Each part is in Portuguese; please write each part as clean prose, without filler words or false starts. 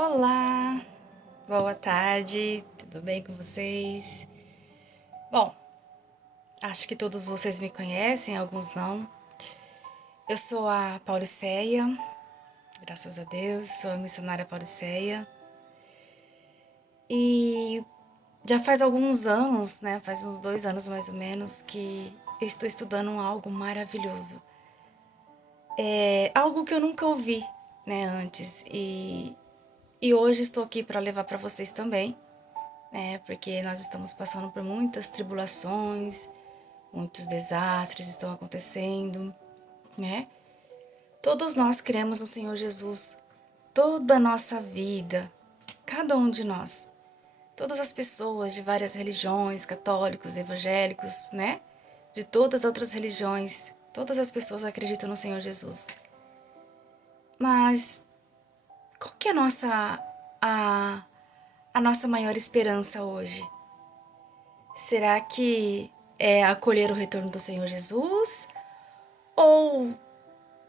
Olá, boa tarde, tudo bem com vocês? Bom, acho que todos vocês me conhecem, alguns não. Eu sou a Pauliceia, graças a Deus, sou a missionária Pauliceia. E já faz alguns anos, né, faz uns 2 anos mais ou menos, que eu estou estudando algo maravilhoso. É algo que eu nunca ouvi, né, antes. E hoje estou aqui para levar para vocês também, né? Porque nós estamos passando por muitas tribulações, muitos desastres estão acontecendo, né? Todos nós cremos no Senhor Jesus, toda a nossa vida, cada um de nós, todas as pessoas de várias religiões, católicos, evangélicos, né? De todas as outras religiões, todas as pessoas acreditam no Senhor Jesus. Mas qual que é a, a nossa maior esperança hoje? Será que é acolher o retorno do Senhor Jesus? Ou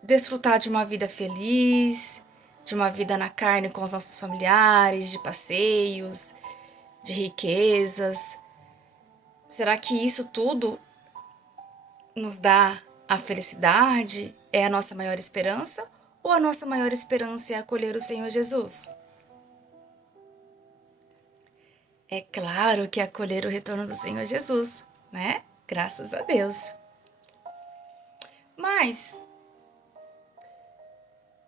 desfrutar de uma vida feliz, de uma vida na carne com os nossos familiares, de passeios, de riquezas? Será que isso tudo nos dá a felicidade? É a nossa maior esperança? Ou a nossa maior esperança é acolher o Senhor Jesus? É claro que é acolher o retorno do Senhor Jesus, né? Graças a Deus. Mas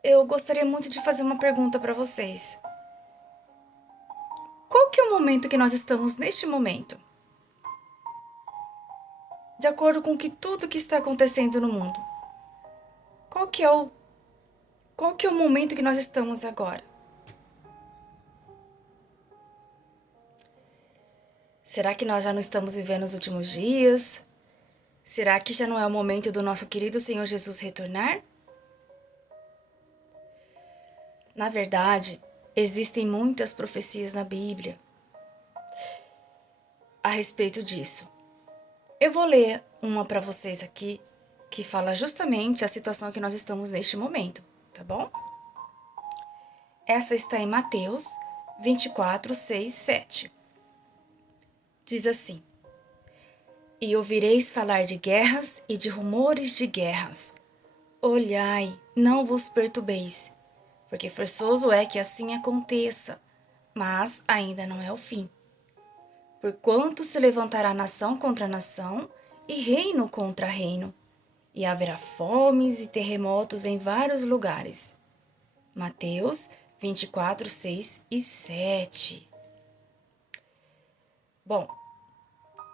eu gostaria muito de fazer uma pergunta para vocês. Qual que é o momento que nós estamos neste momento? De acordo com tudo que está acontecendo no mundo. Qual que é o, qual que é o momento que nós estamos agora? Será que nós já não estamos vivendo os últimos dias? Será que já não é o momento do nosso querido Senhor Jesus retornar? Na verdade, existem muitas profecias na Bíblia a respeito disso. Eu vou ler uma para vocês aqui que fala justamente a situação que nós estamos neste momento, tá bom? Essa está em Mateus 24, 6, 7. Diz assim: E ouvireis falar de guerras e de rumores de guerras. Olhai, não vos perturbeis, porque forçoso é que assim aconteça, mas ainda não é o fim. Porquanto se levantará nação contra nação e reino contra reino, e haverá fomes e terremotos em vários lugares. Mateus 24, 6 e 7. Bom,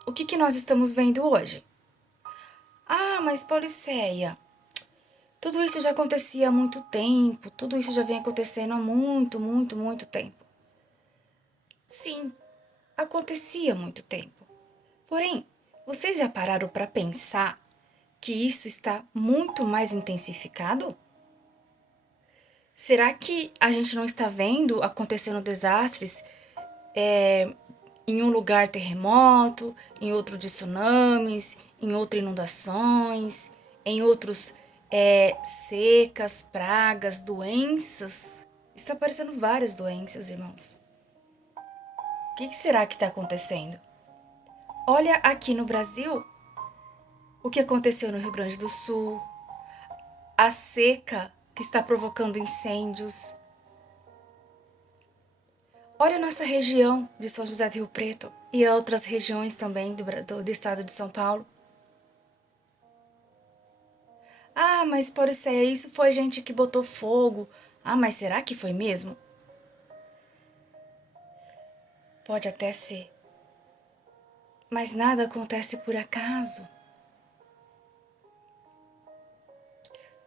o que nós estamos vendo hoje? Ah, mas Pauliceia, tudo isso já acontecia há muito tempo, tudo isso já vem acontecendo há muito, muito, muito tempo. Sim, acontecia há muito tempo. Porém, vocês já pararam para pensar que isso está muito mais intensificado? Será que a gente não está vendo acontecendo desastres em um lugar terremoto, em outro de tsunamis, em outro inundações, em outros secas, pragas, doenças? Está aparecendo várias doenças, irmãos. O que será que está acontecendo? Olha aqui no Brasil o que aconteceu no Rio Grande do Sul, a seca que está provocando incêndios. Olha a nossa região de São José do Rio Preto e outras regiões também do estado de São Paulo. Ah, mas pode ser, isso foi gente que botou fogo. Ah, mas será que foi mesmo? Pode até ser. Mas nada acontece por acaso.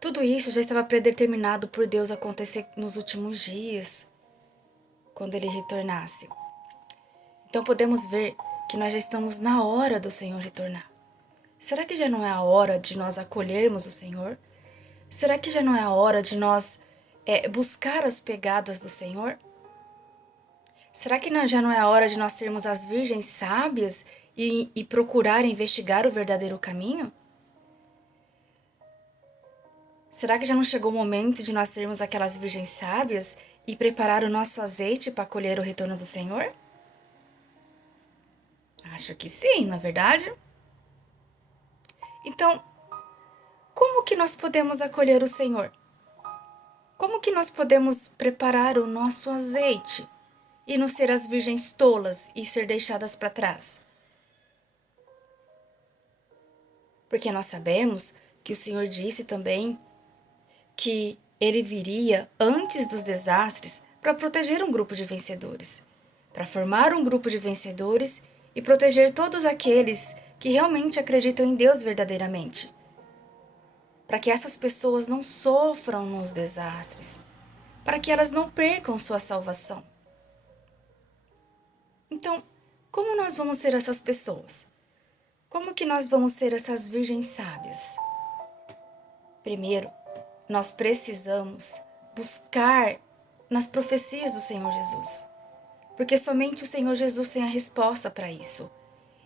Tudo isso já estava predeterminado por Deus acontecer nos últimos dias, quando Ele retornasse. Então podemos ver que nós já estamos na hora do Senhor retornar. Será que já não é a hora de nós acolhermos o Senhor? Será que já não é a hora de nós buscar as pegadas do Senhor? Será que já não é a hora de nós sermos as virgens sábias e procurar investigar o verdadeiro caminho? Será que já não chegou o momento de nós sermos aquelas virgens sábias e preparar o nosso azeite para colher o retorno do Senhor? Acho que sim, na verdade. Então, como que nós podemos acolher o Senhor? Como que nós podemos preparar o nosso azeite e não ser as virgens tolas e ser deixadas para trás? Porque nós sabemos que o Senhor disse também que ele viria antes dos desastres para proteger um grupo de vencedores, para formar um grupo de vencedores e proteger todos aqueles que realmente acreditam em Deus verdadeiramente, para que essas pessoas não sofram nos desastres, para que elas não percam sua salvação. Então, como nós vamos ser essas pessoas? Como que nós vamos ser essas virgens sábias? Primeiro, nós precisamos buscar nas profecias do Senhor Jesus, porque somente o Senhor Jesus tem a resposta para isso.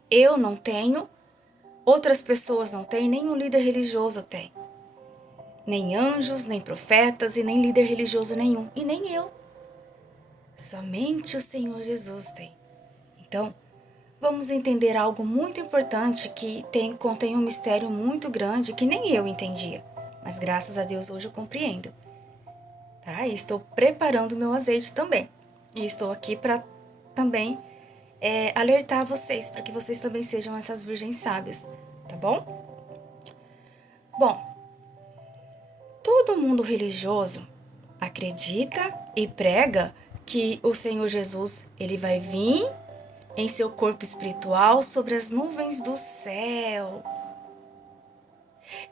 Eu não tenho, outras pessoas não têm, nenhum líder religioso tem. Nem anjos, nem profetas e nem líder religioso nenhum, e nem eu. Somente o Senhor Jesus tem. Então, vamos entender algo muito importante que contém um mistério muito grande que nem eu entendia. Mas graças a Deus hoje eu compreendo. Tá? E estou preparando o meu azeite também. E estou aqui para também alertar vocês, para que vocês também sejam essas virgens sábias. Tá bom? Bom, todo mundo religioso acredita e prega que o Senhor Jesus ele vai vir em seu corpo espiritual sobre as nuvens do céu.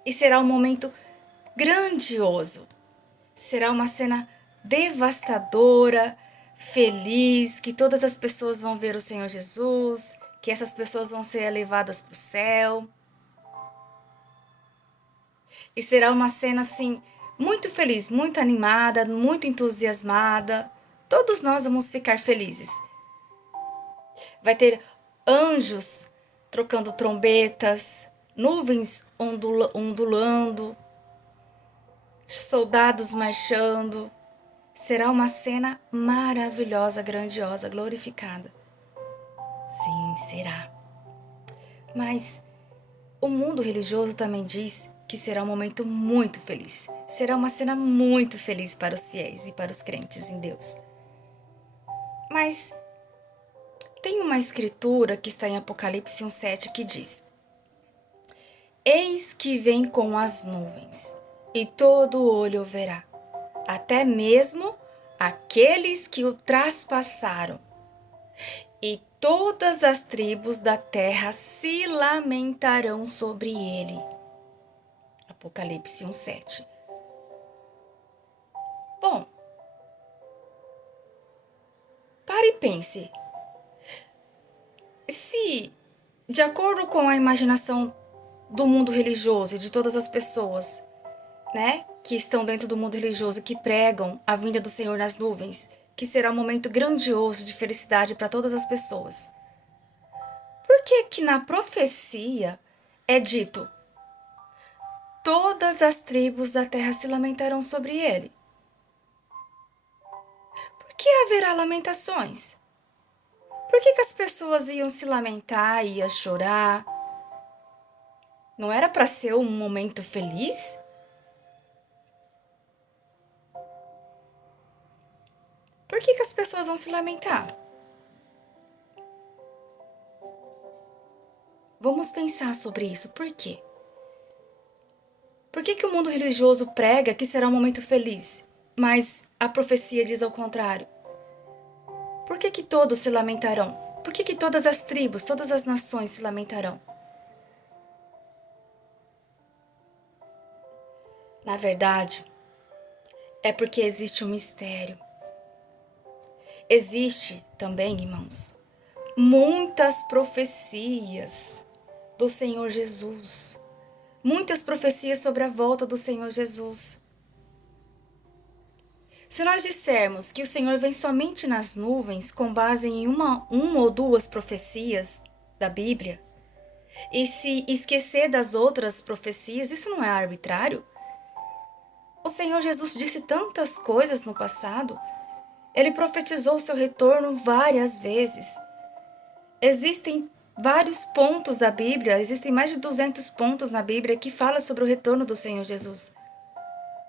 E será um momento grandioso. Será uma cena devastadora, feliz, que todas as pessoas vão ver o Senhor Jesus, que essas pessoas vão ser levadas para o céu. E será uma cena assim, muito feliz, muito animada, muito entusiasmada. Todos nós vamos ficar felizes. Vai ter anjos trocando trombetas, nuvens ondulando, soldados marchando. Será uma cena maravilhosa, grandiosa, glorificada. Sim, será. Mas o mundo religioso também diz que será um momento muito feliz. Será uma cena muito feliz para os fiéis e para os crentes em Deus. Mas tem uma escritura que está em Apocalipse 1:7 que diz: Eis que vem com as nuvens, e todo olho o verá, até mesmo aqueles que o traspassaram, e todas as tribos da terra se lamentarão sobre ele. Apocalipse 1:7. Bom, pare e pense. Se, de acordo com a imaginação do mundo religioso e de todas as pessoas, né, que estão dentro do mundo religioso, que pregam a vinda do Senhor nas nuvens, que será um momento grandioso de felicidade para todas as pessoas. Por que que na profecia é dito: todas as tribos da terra se lamentarão sobre ele? Por que haverá lamentações? Por que as pessoas iam se lamentar, iam chorar? Não era para ser um momento feliz? Por que as pessoas vão se lamentar? Vamos pensar sobre isso. Por quê? Por que o mundo religioso prega que será um momento feliz, mas a profecia diz ao contrário? Por que todos se lamentarão? Por que todas as tribos, todas as nações se lamentarão? Na verdade, é porque existe um mistério. Existe também, irmãos, muitas profecias do Senhor Jesus. Muitas profecias sobre a volta do Senhor Jesus. Se nós dissermos que o Senhor vem somente nas nuvens com base em uma ou duas profecias da Bíblia, e se esquecer das outras profecias, isso não é arbitrário? O Senhor Jesus disse tantas coisas no passado Ele profetizou seu retorno várias vezes. Existem vários pontos da Bíblia, existem mais de 200 pontos na Bíblia que falam sobre o retorno do Senhor Jesus.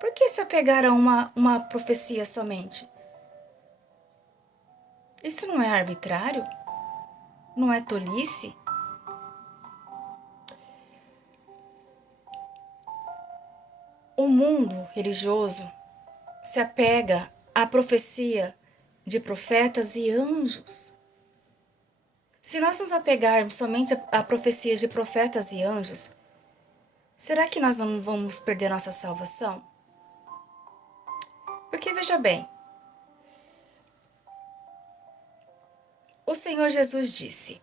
Por que se apegar a uma profecia somente? Isso não é arbitrário? Não é tolice? O mundo religioso se apega à profecia de profetas e anjos. Se nós nos apegarmos somente a profecias de profetas e anjos, será que nós não vamos perder nossa salvação? Porque veja bem, o Senhor Jesus disse,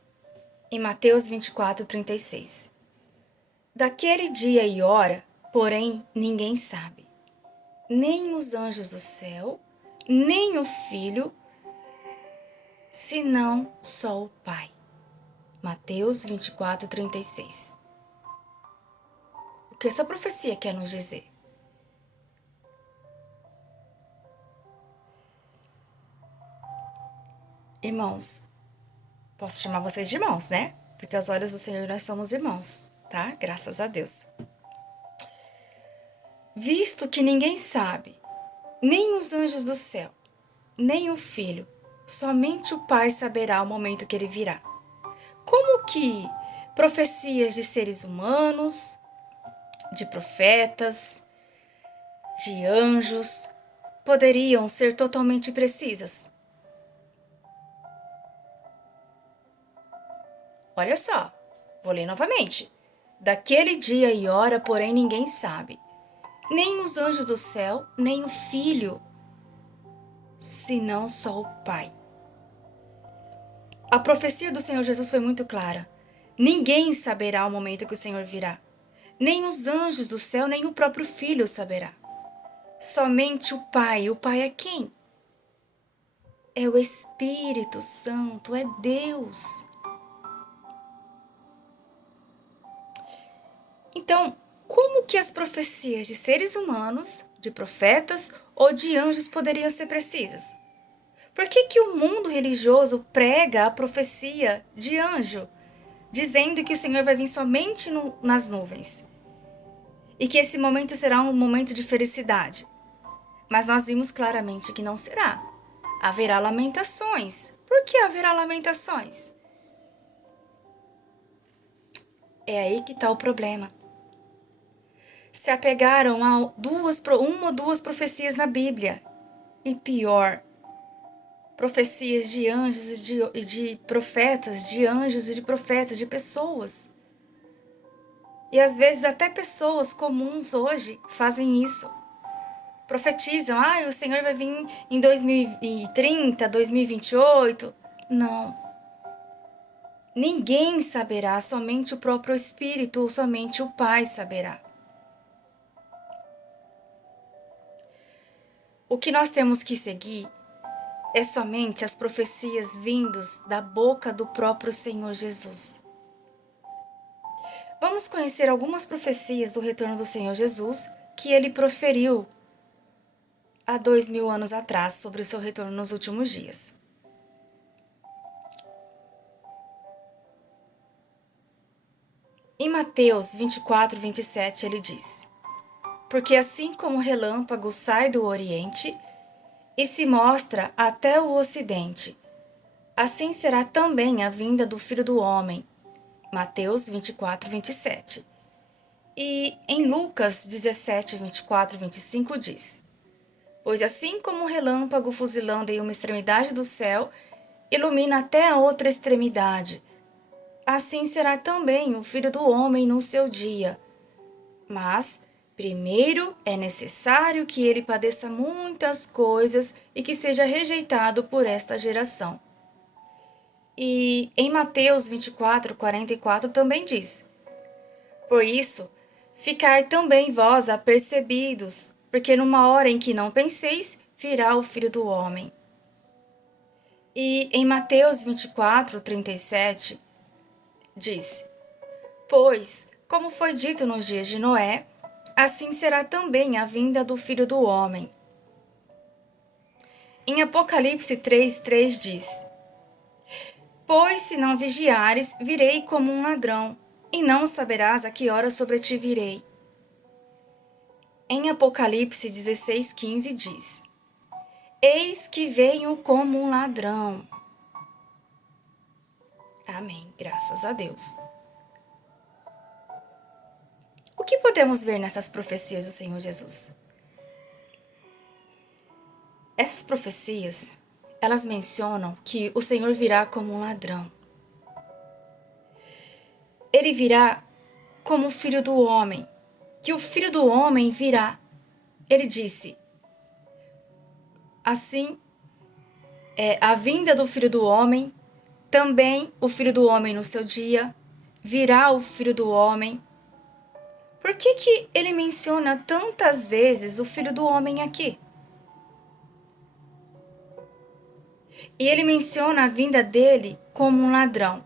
em Mateus 24:36, daquele dia e hora, porém, ninguém sabe, nem os anjos do céu, nem o Filho, senão só o Pai. Mateus 24:36. O que essa profecia quer nos dizer? Irmãos, posso chamar vocês de irmãos, né? Porque aos olhos do Senhor nós somos irmãos, tá? Graças a Deus. Visto que ninguém sabe, nem os anjos do céu, nem o Filho, somente o Pai saberá o momento que ele virá. Como que profecias de seres humanos, de profetas, de anjos, poderiam ser totalmente precisas? Olha só, vou ler novamente. Daquele dia e hora, porém, ninguém sabe, nem os anjos do céu, nem o Filho, senão só o Pai. A profecia do Senhor Jesus foi muito clara. Ninguém saberá o momento que o Senhor virá. Nem os anjos do céu, nem o próprio Filho saberá. Somente o Pai. O Pai é quem? É o Espírito Santo, é Deus. Então, como que as profecias de seres humanos, de profetas ou de anjos poderiam ser precisas? Por que o mundo religioso prega a profecia de anjo, dizendo que o Senhor vai vir somente nas nuvens? E que esse momento será um momento de felicidade. Mas nós vimos claramente que não será. Haverá lamentações. Por que haverá lamentações? É aí que está o problema. Se apegaram a uma ou duas profecias na Bíblia. E pior, profecias de anjos e de profetas, de anjos e de profetas, de pessoas. E às vezes até pessoas comuns hoje fazem isso. Profetizam, o Senhor vai vir em 2030, 2028. Não. Ninguém saberá, somente o próprio Espírito ou somente o Pai saberá. O que nós temos que seguir é somente as profecias vindas da boca do próprio Senhor Jesus. Vamos conhecer algumas profecias do retorno do Senhor Jesus que ele proferiu há 2000 anos atrás sobre o seu retorno nos últimos dias. Em Mateus 24:27 ele diz: porque assim como o relâmpago sai do Oriente e se mostra até o Ocidente, assim será também a vinda do Filho do Homem. Mateus 24:27. E em Lucas 17:24-25 diz: pois assim como o relâmpago fuzilando em uma extremidade do céu ilumina até a outra extremidade, assim será também o Filho do Homem no seu dia. Mas primeiro é necessário que ele padeça muitas coisas e que seja rejeitado por esta geração. E em Mateus 24:44 também diz: por isso, ficai também vós apercebidos, porque numa hora em que não penseis, virá o Filho do Homem. E em Mateus 24:37 diz: pois, como foi dito nos dias de Noé, assim será também a vinda do Filho do Homem. Em Apocalipse 3:3 diz: Pois se não vigiares, virei como um ladrão, e não saberás a que hora sobre ti virei. Em Apocalipse 16:15 diz: Eis que venho como um ladrão. Amém, graças a Deus. O que podemos ver nessas profecias do Senhor Jesus? Essas profecias, elas mencionam que o Senhor virá como um ladrão. Ele virá como o filho do homem, que o filho do homem virá. Ele disse, assim, a vinda do filho do homem, também o filho do homem no seu dia, virá o filho do homem. Por que ele menciona tantas vezes o filho do homem aqui? E ele menciona a vinda dele como um ladrão.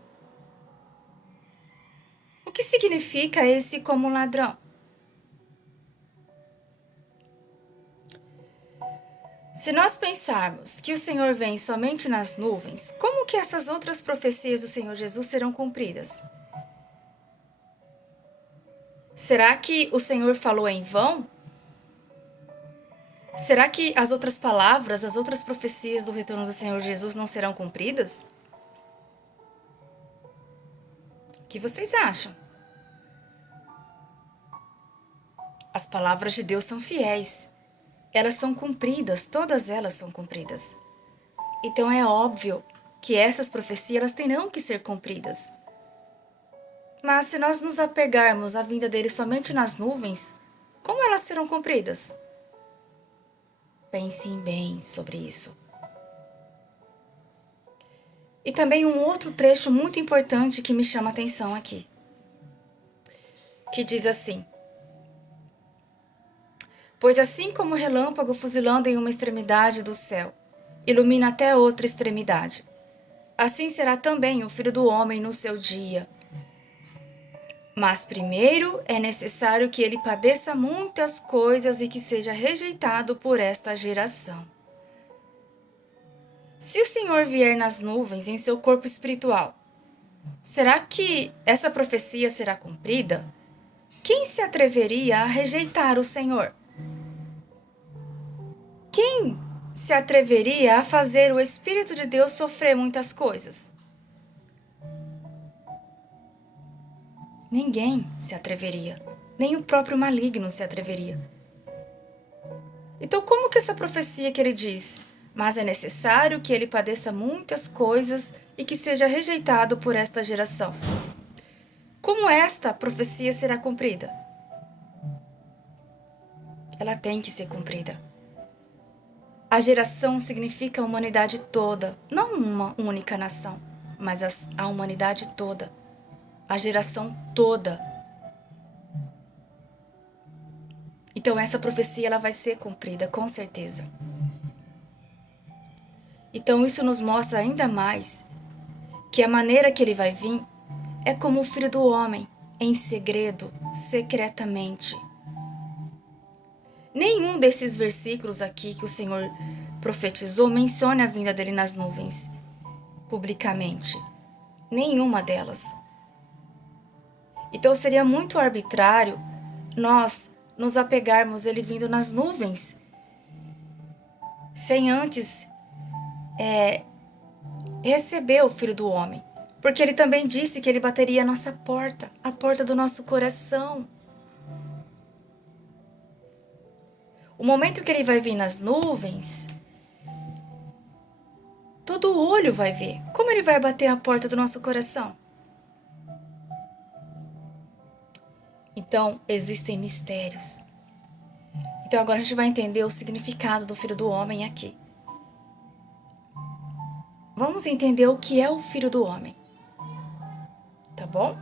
O que significa esse como um ladrão? Se nós pensarmos que o Senhor vem somente nas nuvens, como que essas outras profecias do Senhor Jesus serão cumpridas? Será que o Senhor falou em vão? Será que as outras palavras, as outras profecias do retorno do Senhor Jesus não serão cumpridas? O que vocês acham? As palavras de Deus são fiéis. Elas são cumpridas, todas elas são cumpridas. Então é óbvio que essas profecias elas terão que ser cumpridas. Mas se nós nos apegarmos à vinda dele somente nas nuvens, como elas serão cumpridas? Pensem bem sobre isso. E também um outro trecho muito importante que me chama a atenção aqui, que diz assim: Pois assim como o relâmpago fuzilando em uma extremidade do céu, ilumina até outra extremidade, assim será também o Filho do Homem no seu dia. Mas primeiro é necessário que ele padeça muitas coisas e que seja rejeitado por esta geração. Se o Senhor vier nas nuvens em seu corpo espiritual, será que essa profecia será cumprida? Quem se atreveria a rejeitar o Senhor? Quem se atreveria a fazer o Espírito de Deus sofrer muitas coisas? Ninguém se atreveria, nem o próprio maligno se atreveria. Então, como que essa profecia que ele diz, mas é necessário que ele padeça muitas coisas e que seja rejeitado por esta geração? Como esta profecia será cumprida? Ela tem que ser cumprida. A geração significa a humanidade toda, não uma única nação, mas a humanidade toda, a geração toda. Então essa profecia ela vai ser cumprida, com certeza. Então isso nos mostra ainda mais que a maneira que ele vai vir é como o Filho do Homem, em segredo, secretamente. Nenhum desses versículos aqui que o Senhor profetizou menciona a vinda dele nas nuvens, publicamente. Nenhuma delas. Então seria muito arbitrário nós nos apegarmos ele vindo nas nuvens, sem antes receber o Filho do Homem. Porque ele também disse que ele bateria a nossa porta, a porta do nosso coração. O momento que ele vai vir nas nuvens, todo olho vai ver. Como ele vai bater a porta do nosso coração? Então, existem mistérios. Então, agora a gente vai entender o significado do Filho do Homem aqui. Vamos entender o que é o Filho do Homem. Tá bom?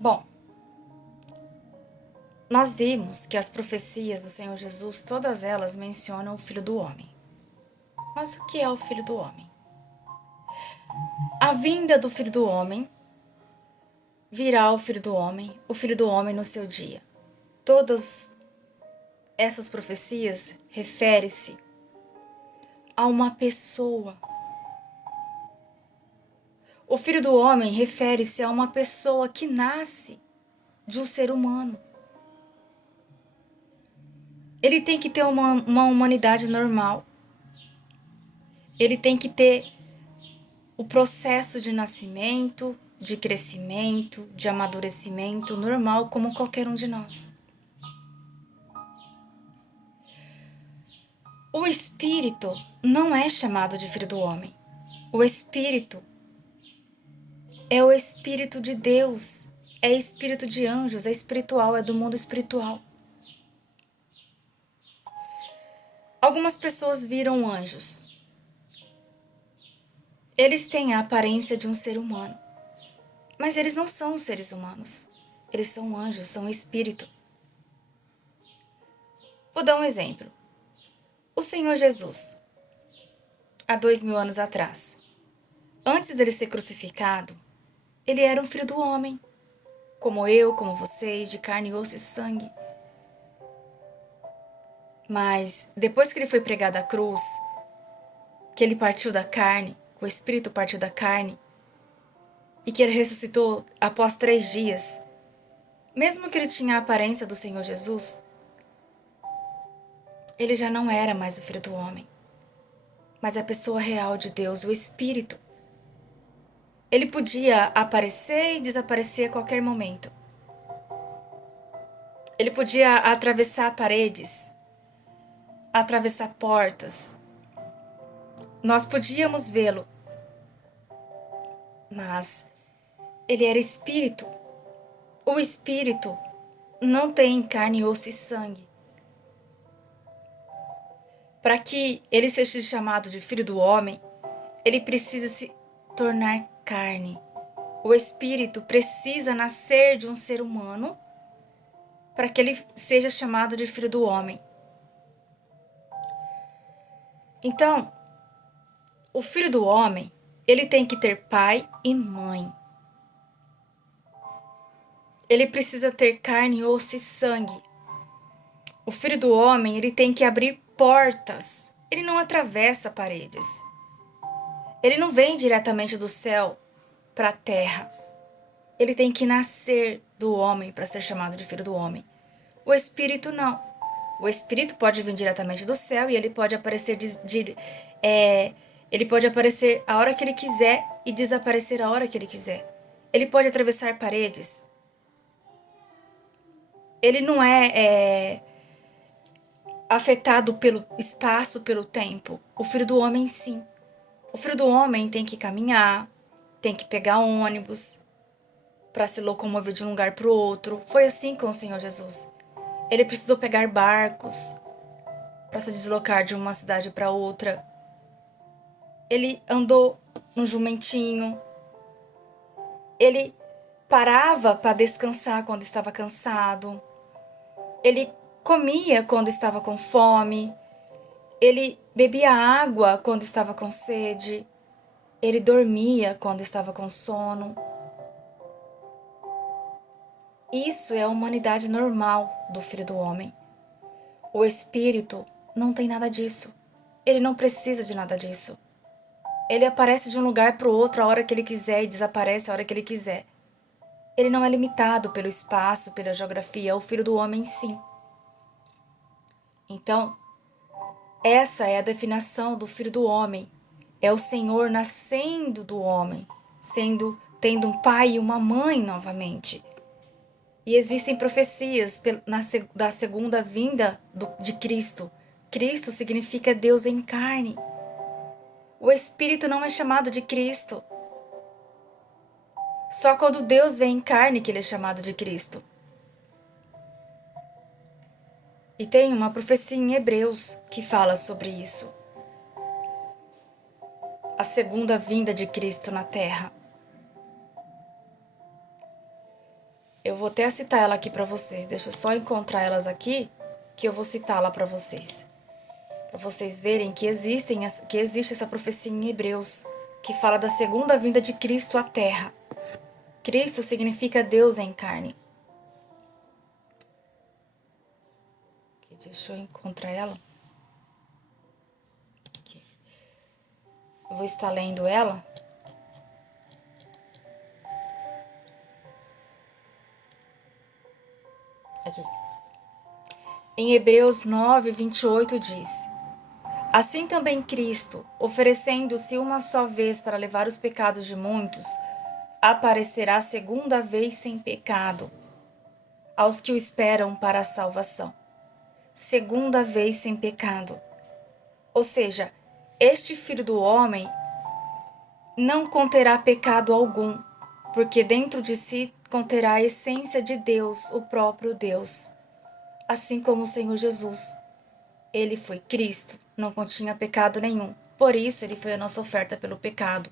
Bom, nós vimos que as profecias do Senhor Jesus, todas elas mencionam o Filho do Homem. Mas o que é o Filho do Homem? A vinda do Filho do Homem virá o Filho do Homem no seu dia. Todas essas profecias referem-se a uma pessoa. O Filho do Homem refere-se a uma pessoa que nasce de um ser humano. Ele tem que ter uma humanidade normal. Ele tem que ter o processo de nascimento, de crescimento, de amadurecimento normal como qualquer um de nós. O Espírito não é chamado de Filho do Homem. O Espírito é o Espírito de Deus, é Espírito de anjos, é espiritual, é do mundo espiritual. Algumas pessoas viram anjos. Eles têm a aparência de um ser humano, mas eles não são seres humanos. Eles são anjos, são espírito. Vou dar um exemplo. O Senhor Jesus, há 2000 anos atrás, antes dele ser crucificado, ele era um filho do homem, como eu, como vocês, de carne, osso e sangue. Mas depois que ele foi pregado à cruz, que ele partiu da carne, o Espírito partiu da carne, e que ele ressuscitou após 3 dias, mesmo que ele tinha a aparência do Senhor Jesus, ele já não era mais o Filho do Homem, mas a pessoa real de Deus, o Espírito. Ele podia aparecer e desaparecer a qualquer momento. Ele podia atravessar paredes, atravessar portas. Nós podíamos vê-lo, mas ele era espírito. O espírito não tem carne, osso e sangue. Para que ele seja chamado de Filho do Homem, ele precisa se tornar carne. O espírito precisa nascer de um ser humano para que ele seja chamado de Filho do Homem. Então, o Filho do Homem, ele tem que ter pai e mãe. Ele precisa ter carne, osso e sangue. O Filho do Homem, ele tem que abrir portas. Ele não atravessa paredes. Ele não vem diretamente do céu para a terra. Ele tem que nascer do homem para ser chamado de Filho do Homem. O Espírito não. O Espírito pode vir diretamente do céu e ele pode aparecer ele pode aparecer a hora que ele quiser e desaparecer a hora que ele quiser. Ele pode atravessar paredes. Ele não é afetado pelo espaço, pelo tempo. O Filho do Homem, sim. O Filho do Homem tem que caminhar, tem que pegar ônibus para se locomover de um lugar para o outro. Foi assim com o Senhor Jesus. Ele precisou pegar barcos para se deslocar de uma cidade para outra. Ele andou no jumentinho. Ele parava para descansar quando estava cansado. Ele comia quando estava com fome. Ele bebia água quando estava com sede. Ele dormia quando estava com sono. Isso é a humanidade normal do Filho do Homem. O Espírito não tem nada disso. Ele não precisa de nada disso. Ele aparece de um lugar para o outro a hora que ele quiser e desaparece a hora que ele quiser. Ele não é limitado pelo espaço, pela geografia. É o Filho do Homem, sim. Então, essa é a definição do Filho do Homem. É o Senhor nascendo do homem, tendo um pai e uma mãe novamente. E existem profecias da segunda vinda de Cristo. Cristo significa Deus em carne. O Espírito não é chamado de Cristo. Só quando Deus vem em carne que ele é chamado de Cristo. E tem uma profecia em Hebreus que fala sobre isso. A segunda vinda de Cristo na terra. Eu vou até citar ela aqui para vocês. Deixa eu só encontrar elas aqui, que eu vou citá-la para vocês. Para vocês verem que existe essa profecia em Hebreus, que fala da segunda vinda de Cristo à terra. Cristo significa Deus em carne. Deixa eu encontrar ela. Aqui. Eu vou estar lendo ela. Aqui. Em Hebreus 9, 28 diz: Assim também Cristo, oferecendo-se uma só vez para levar os pecados de muitos, aparecerá segunda vez sem pecado aos que o esperam para a salvação. Segunda vez sem pecado. Ou seja, este Filho do Homem não conterá pecado algum, porque dentro de si conterá a essência de Deus, o próprio Deus. Assim como o Senhor Jesus. Ele foi Cristo, não continha pecado nenhum. Por isso, ele foi a nossa oferta pelo pecado.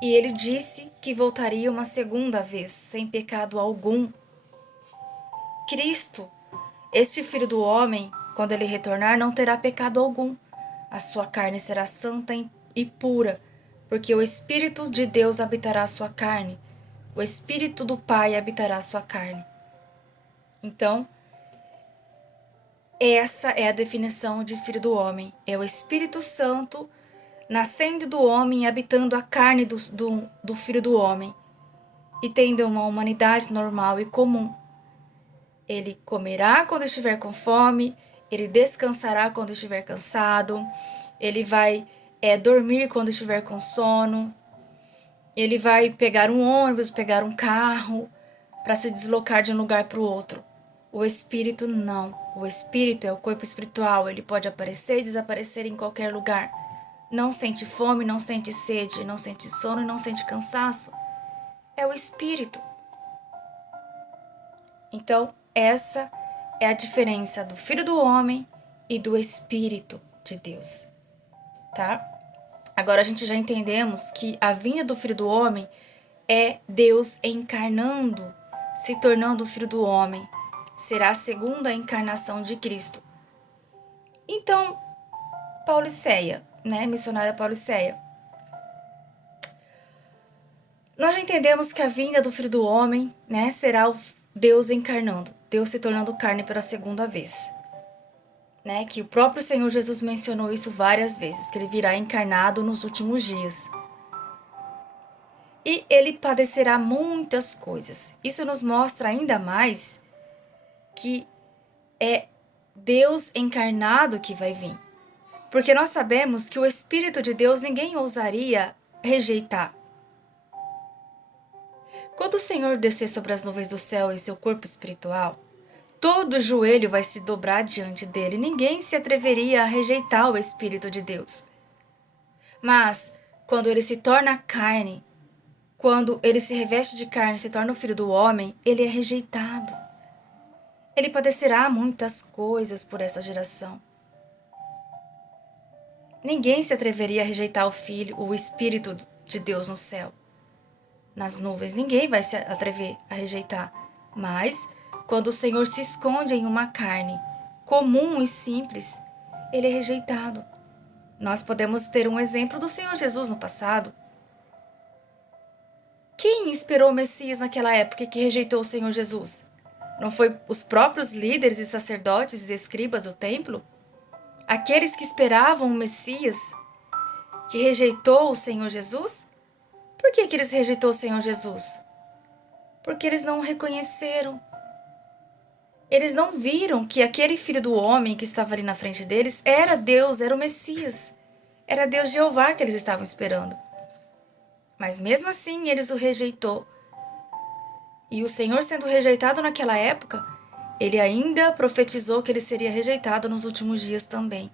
E ele disse que voltaria uma segunda vez, sem pecado algum. Cristo, este Filho do Homem, quando ele retornar, não terá pecado algum. A sua carne será santa e pura, porque o Espírito de Deus habitará a sua carne. O Espírito do Pai habitará a sua carne. Então, essa é a definição de Filho do Homem. É o Espírito Santo nascendo do homem e habitando a carne do Filho do Homem. E tendo uma humanidade normal e comum. Ele comerá quando estiver com fome, ele descansará quando estiver cansado, ele vai dormir quando estiver com sono, ele vai pegar um ônibus, pegar um carro para se deslocar de um lugar para o outro. O espírito não. O espírito é o corpo espiritual, ele pode aparecer e desaparecer em qualquer lugar. Não sente fome, não sente sede, não sente sono e não sente cansaço. É o espírito. Então, essa é a diferença do Filho do Homem e do Espírito de Deus, tá? Agora a gente já entendemos que a vinda do Filho do Homem é Deus encarnando, se tornando o Filho do Homem. Será a segunda encarnação de Cristo. Então, Pauliceia, né? Missionária Pauliceia. Nós já entendemos que a vinda do Filho do Homem, né, será o Deus encarnando, Deus se tornando carne pela segunda vez. Né, que o próprio Senhor Jesus mencionou isso várias vezes, que ele virá encarnado nos últimos dias. E ele padecerá muitas coisas. Isso nos mostra ainda mais que é Deus encarnado que vai vir. Porque nós sabemos que o Espírito de Deus ninguém ousaria rejeitar. Quando o Senhor descer sobre as nuvens do céu em seu corpo espiritual, todo joelho vai se dobrar diante dele. Ninguém se atreveria a rejeitar o Espírito de Deus. Mas, quando ele se torna carne, quando ele se reveste de carne e se torna o Filho do Homem, ele é rejeitado. Ele padecerá muitas coisas por essa geração. Ninguém se atreveria a rejeitar o Filho, o Espírito de Deus no céu, nas nuvens. Ninguém vai se atrever a rejeitar. Mas, quando o Senhor se esconde em uma carne comum e simples, ele é rejeitado. Nós podemos ter um exemplo do Senhor Jesus no passado. Quem esperou o Messias naquela época que rejeitou o Senhor Jesus? Não foi os próprios líderes e sacerdotes e escribas do templo? Aqueles que esperavam o Messias, que rejeitou o Senhor Jesus? Por que eles rejeitou o Senhor Jesus? Porque eles não o reconheceram. Eles não viram que aquele Filho do Homem que estava ali na frente deles era Deus, era o Messias. Era Deus Jeová que eles estavam esperando. Mas mesmo assim eles o rejeitou. E o Senhor, sendo rejeitado naquela época, ele ainda profetizou que ele seria rejeitado nos últimos dias também.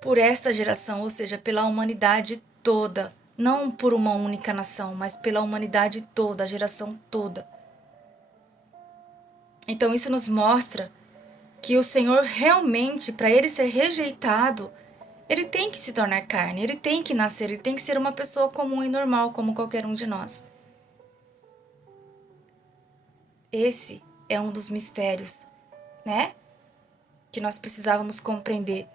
Por esta geração, ou seja, pela humanidade toda. Não por uma única nação, mas pela humanidade toda, a geração toda. Então isso nos mostra que o Senhor realmente, para ele ser rejeitado, ele tem que se tornar carne, ele tem que nascer, ele tem que ser uma pessoa comum e normal, como qualquer um de nós. Esse é um dos mistérios, né? Que nós precisávamos compreender.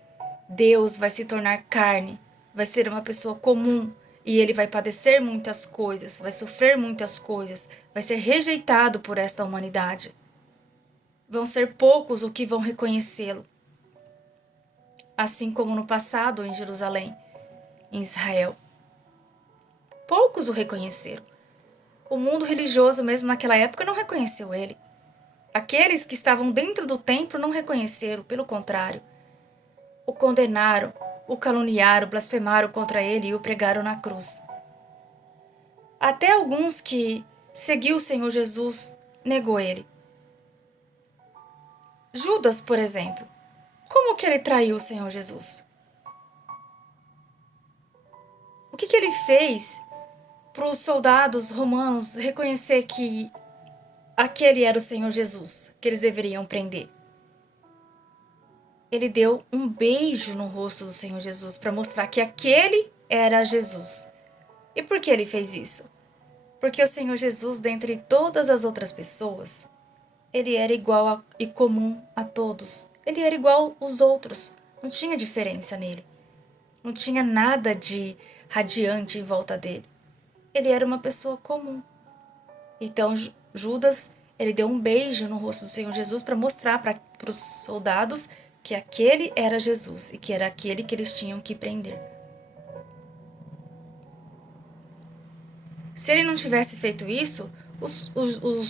Deus vai se tornar carne, vai ser uma pessoa comum E ele vai padecer muitas coisas, vai sofrer muitas coisas, vai ser rejeitado por esta humanidade. Vão ser poucos os que vão reconhecê-lo. Assim como no passado em Jerusalém, em Israel. Poucos o reconheceram. O mundo religioso mesmo naquela época não reconheceu ele. Aqueles que estavam dentro do templo não reconheceram, pelo contrário. O condenaram, o caluniaram, blasfemaram contra ele e o pregaram na cruz. Até alguns que seguiu o Senhor Jesus negou ele. Judas, por exemplo, como que ele traiu o Senhor Jesus? O que ele fez para os soldados romanos reconhecer que aquele era o Senhor Jesus, que eles deveriam prender? Ele deu um beijo no rosto do Senhor Jesus para mostrar que aquele era Jesus. E por que ele fez isso? Porque o Senhor Jesus, dentre todas as outras pessoas, ele era igual e comum a todos. Ele era igual aos outros. Não tinha diferença nele. Não tinha nada de radiante em volta dele. Ele era uma pessoa comum. Então Judas, ele deu um beijo no rosto do Senhor Jesus para mostrar para os soldados que aquele era Jesus e que era aquele que eles tinham que prender. Se ele não tivesse feito isso, os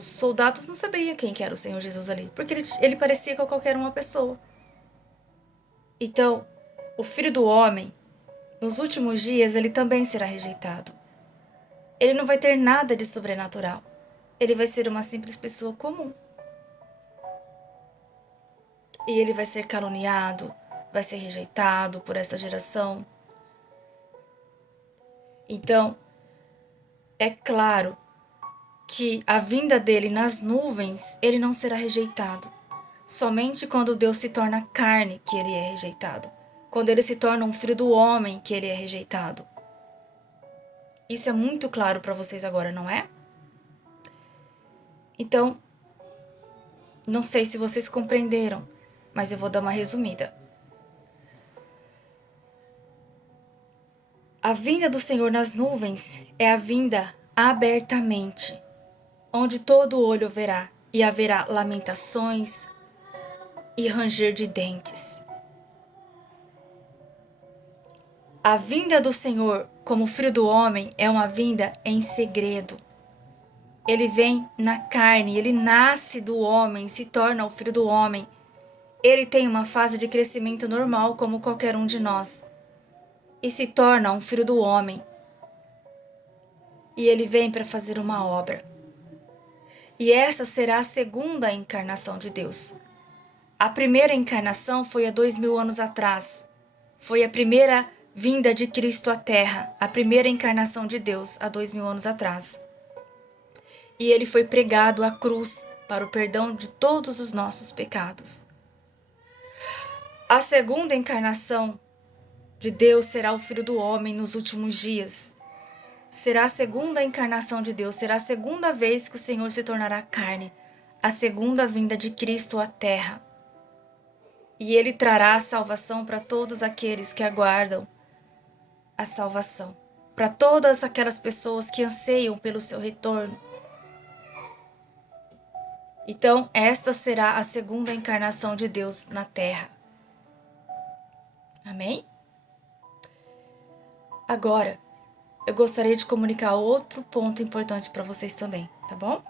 soldados não saberiam quem que era o Senhor Jesus ali, porque ele parecia com qualquer uma pessoa. Então, o Filho do Homem, nos últimos dias, ele também será rejeitado. Ele não vai ter nada de sobrenatural. Ele vai ser uma simples pessoa comum. E ele vai ser caluniado, vai ser rejeitado por essa geração. Então, é claro que a vinda dele nas nuvens, ele não será rejeitado. Somente quando Deus se torna carne que ele é rejeitado. Quando ele se torna um filho do homem que ele é rejeitado. Isso é muito claro para vocês agora, não é? Então, não sei se vocês compreenderam, mas eu vou dar uma resumida. A vinda do Senhor nas nuvens é a vinda abertamente, onde todo olho verá, e haverá lamentações e ranger de dentes. A vinda do Senhor como Filho do Homem é uma vinda em segredo. Ele vem na carne, ele nasce do homem, se torna o Filho do Homem. Ele tem uma fase de crescimento normal como qualquer um de nós. E se torna um Filho do Homem. E ele vem para fazer uma obra. E essa será a segunda encarnação de Deus. A primeira encarnação foi há 2000 anos atrás. Foi a primeira vinda de Cristo à Terra, a primeira encarnação de Deus há 2000 anos atrás. E ele foi pregado à cruz para o perdão de todos os nossos pecados. A segunda encarnação de Deus será o Filho do Homem nos últimos dias. Será a segunda encarnação de Deus, será a segunda vez que o Senhor se tornará carne, a segunda vinda de Cristo à Terra. E ele trará a salvação para todos aqueles que aguardam a salvação, para todas aquelas pessoas que anseiam pelo seu retorno. Então, esta será a segunda encarnação de Deus na Terra. Amém? Agora, eu gostaria de comunicar outro ponto importante para vocês também, tá bom?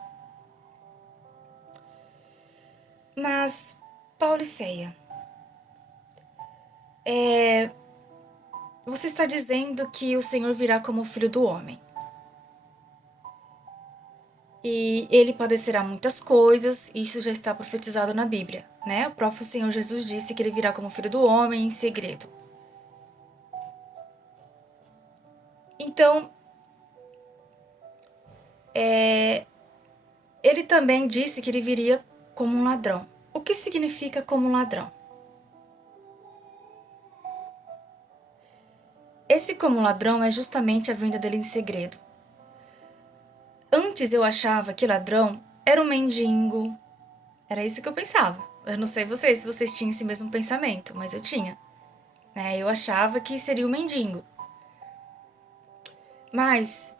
Mas, Pauliceia, você está dizendo que o Senhor virá como Filho do Homem. E ele padecerá muitas coisas, isso já está profetizado na Bíblia, né? O próprio Senhor Jesus disse que ele virá como Filho do Homem em segredo. Então, ele também disse que ele viria como um ladrão. O que significa como um ladrão? Esse como ladrão é justamente a vinda dele em segredo. Antes eu achava que ladrão era um mendigo. Era isso que eu pensava. Eu não sei vocês se vocês tinham esse mesmo pensamento, mas eu tinha. Eu achava que seria um mendigo. Mas,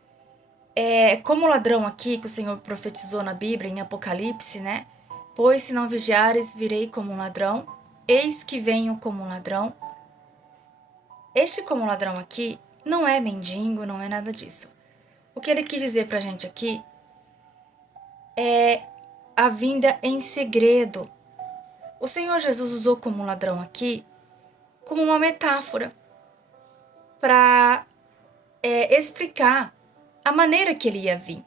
como o ladrão aqui que o Senhor profetizou na Bíblia, em Apocalipse, né? Pois se não vigiares, virei como um ladrão, eis que venho como um ladrão. Este como um ladrão aqui não é mendigo, não é nada disso. O que ele quis dizer pra gente aqui é a vinda em segredo. O Senhor Jesus usou como um ladrão aqui como uma metáfora para explicar a maneira que ele ia vir.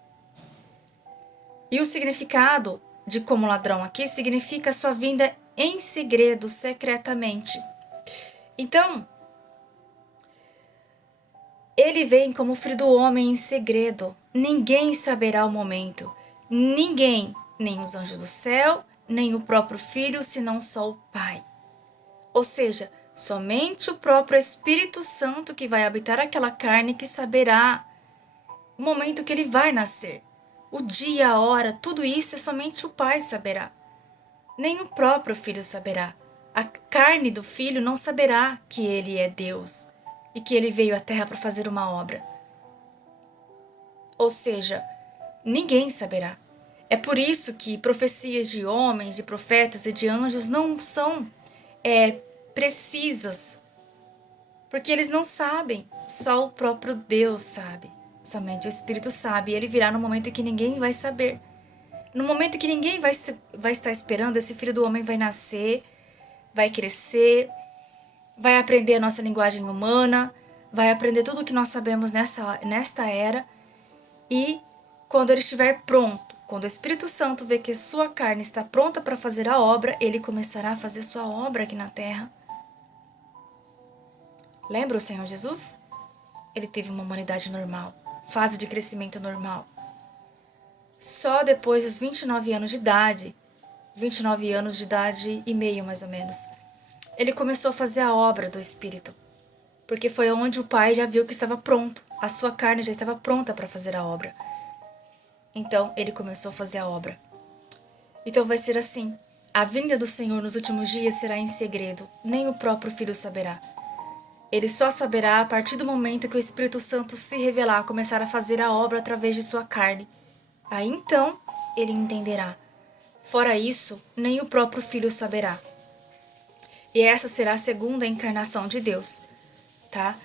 E o significado de como ladrão aqui significa sua vinda em segredo, secretamente. Então, ele vem como filho do homem em segredo. Ninguém saberá o momento. Ninguém, nem os anjos do céu, nem o próprio filho, senão só o Pai. Ou seja, somente o próprio Espírito Santo que vai habitar aquela carne que saberá o momento que ele vai nascer. O dia, a hora, tudo isso é somente o Pai saberá. Nem o próprio Filho saberá. A carne do Filho não saberá que ele é Deus e que ele veio à Terra para fazer uma obra. Ou seja, ninguém saberá. É por isso que profecias de homens, de profetas e de anjos não são precisas, porque eles não sabem, só o próprio Deus sabe. Somente o Espírito sabe, e ele virá no momento em que ninguém vai saber. No momento que ninguém vai estar esperando, esse filho do homem vai nascer, vai crescer, vai aprender a nossa linguagem humana, vai aprender tudo o que nós sabemos nesta era. E quando ele estiver pronto, quando o Espírito Santo vê que sua carne está pronta para fazer a obra, ele começará a fazer sua obra aqui na terra. Lembra o Senhor Jesus? Ele teve uma humanidade normal, fase de crescimento normal. Só depois dos 29 anos de idade, 29 anos de idade e meio mais ou menos, ele começou a fazer a obra do Espírito. Porque foi onde o Pai já viu que estava pronto, a sua carne já estava pronta para fazer a obra. Então ele começou a fazer a obra. Então vai ser assim, a vinda do Senhor nos últimos dias será em segredo, nem o próprio Filho saberá. Ele só saberá a partir do momento que o Espírito Santo se revelar, começar a fazer a obra através de sua carne. Aí então ele entenderá. Fora isso, nem o próprio Filho saberá. E essa será a segunda encarnação de Deus, tá?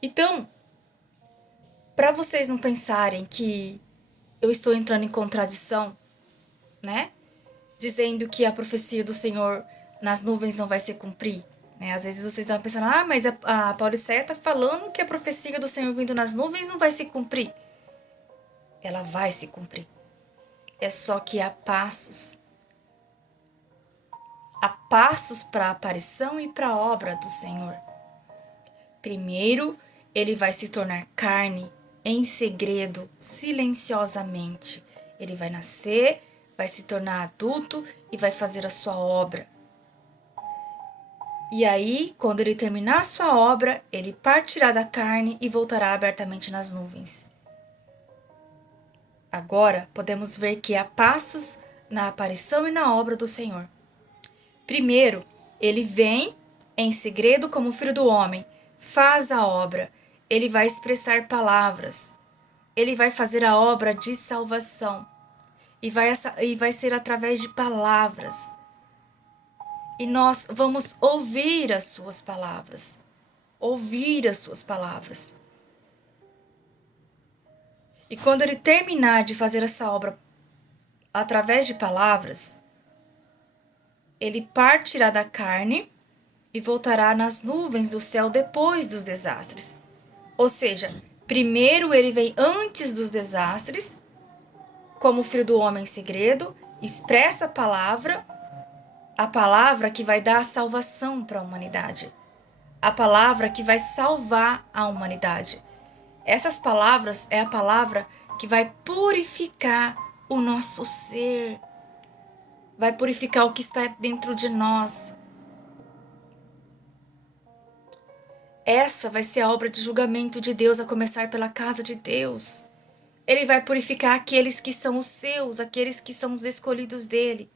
Então, para vocês não pensarem que eu estou entrando em contradição, né? Dizendo que a profecia do Senhor nas nuvens não vai se cumprir. Né? Às vezes vocês estão pensando, mas a Pauliceia está falando que a profecia do Senhor vindo nas nuvens não vai se cumprir. Ela vai se cumprir. É só que há passos. Há passos para a aparição e para a obra do Senhor. Primeiro, ele vai se tornar carne em segredo, silenciosamente. Ele vai nascer, vai se tornar adulto e vai fazer a sua obra. E aí, quando ele terminar a sua obra, ele partirá da carne e voltará abertamente nas nuvens. Agora, podemos ver que há passos na aparição e na obra do Senhor. Primeiro, ele vem em segredo como filho do homem, faz a obra, ele vai expressar palavras, ele vai fazer a obra de salvação e vai ser através de palavras. E nós vamos ouvir as suas palavras. Ouvir as suas palavras. E quando ele terminar de fazer essa obra através de palavras, ele partirá da carne e voltará nas nuvens do céu depois dos desastres. Ou seja, primeiro ele vem antes dos desastres, como filho do homem em segredo, expressa a palavra que vai dar a salvação para a humanidade. A palavra que vai salvar a humanidade. Essas palavras é a palavra que vai purificar o nosso ser. Vai purificar o que está dentro de nós. Essa vai ser a obra de julgamento de Deus, a começar pela casa de Deus. Ele vai purificar aqueles que são os seus, aqueles que são os escolhidos dele.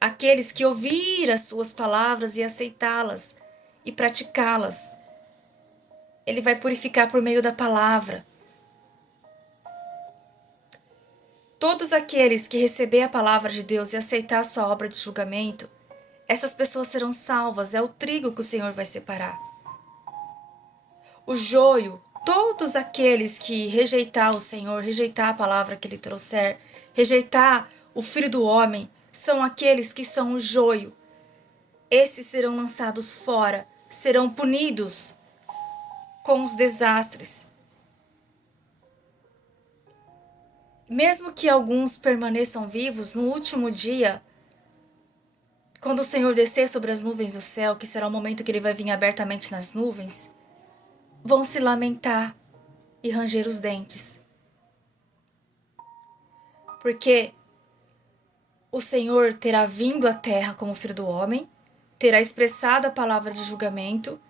Aqueles que ouviram as suas palavras e aceitá-las e praticá-las. Ele vai purificar por meio da palavra. Todos aqueles que receber a palavra de Deus e aceitar a sua obra de julgamento, essas pessoas serão salvas. É o trigo que o Senhor vai separar. O joio, todos aqueles que rejeitar o Senhor, rejeitar a palavra que Ele trouxer, rejeitar o Filho do Homem, são aqueles que são o joio. Esses serão lançados fora, serão punidos com os desastres. Mesmo que alguns permaneçam vivos, no último dia, quando o Senhor descer sobre as nuvens do céu, que será o momento que Ele vai vir abertamente nas nuvens, vão se lamentar e ranger os dentes. Porque o Senhor terá vindo à terra como Filho do Homem, terá expressado a palavra de julgamento,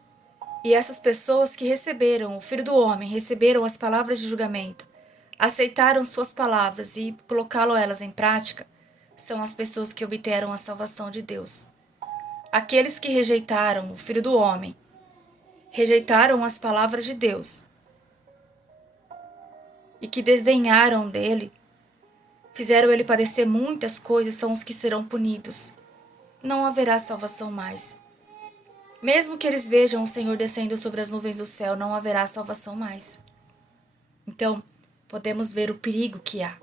e essas pessoas que receberam o Filho do Homem, receberam as palavras de julgamento, aceitaram suas palavras e colocaram elas em prática, são as pessoas que obteram a salvação de Deus. Aqueles que rejeitaram o Filho do Homem, rejeitaram as palavras de Deus e que desdenharam dele, fizeram ele padecer muitas coisas, são os que serão punidos. Não haverá salvação mais. Mesmo que eles vejam o Senhor descendo sobre as nuvens do céu, não haverá salvação mais. Então, podemos ver o perigo que há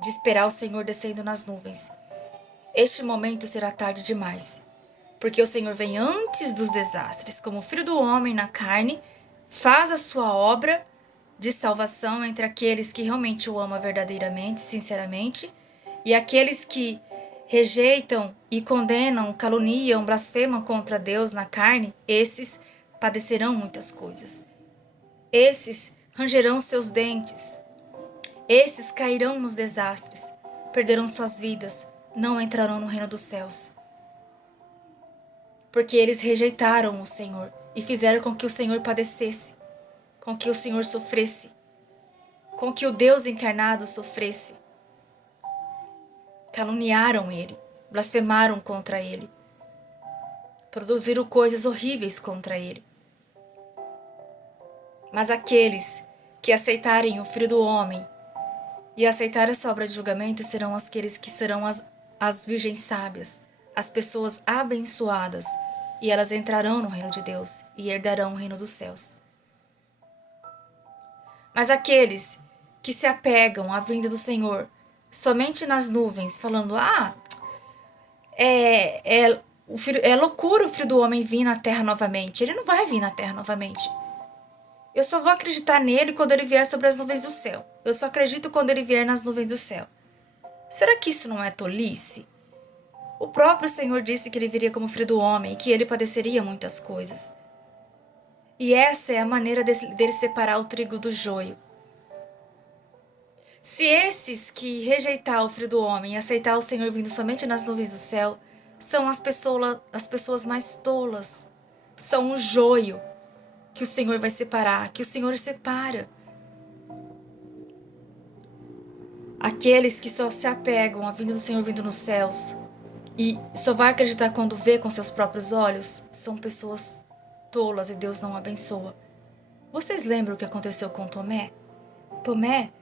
de esperar o Senhor descendo nas nuvens. Este momento será tarde demais, porque o Senhor vem antes dos desastres, como Filho do Homem na carne, faz a sua obra de salvação entre aqueles que realmente o amam verdadeiramente, sinceramente, e aqueles que rejeitam e condenam, caluniam, blasfemam contra Deus na carne, esses padecerão muitas coisas. Esses rangerão seus dentes. Esses cairão nos desastres, perderão suas vidas, não entrarão no reino dos céus. Porque eles rejeitaram o Senhor e fizeram com que o Senhor padecesse, com que o Senhor sofresse, com que o Deus encarnado sofresse. Caluniaram ele, blasfemaram contra ele, produziram coisas horríveis contra ele. Mas aqueles que aceitarem o Filho do Homem e aceitarem essa obra de julgamento serão aqueles que serão as virgens sábias, as pessoas abençoadas, e elas entrarão no reino de Deus e herdarão o reino dos céus. Mas aqueles que se apegam à vinda do Senhor somente nas nuvens, falando, é loucura o Filho do Homem vir na terra novamente. Ele não vai vir na terra novamente. Eu só vou acreditar nele quando ele vier sobre as nuvens do céu. Eu só acredito quando ele vier nas nuvens do céu. Será que isso não é tolice? O próprio Senhor disse que ele viria como Filho do Homem e que ele padeceria muitas coisas. E essa é a maneira dele separar o trigo do joio. Se esses que rejeitar o Filho do Homem e aceitar o Senhor vindo somente nas nuvens do céu, são as pessoas mais tolas, são o joio que o Senhor vai separar, que o Senhor separa. Aqueles que só se apegam à vinda do Senhor vindo nos céus e só vai acreditar quando vê com seus próprios olhos, são pessoas tolas e Deus não abençoa. Vocês lembram o que aconteceu com Tomé? Tomé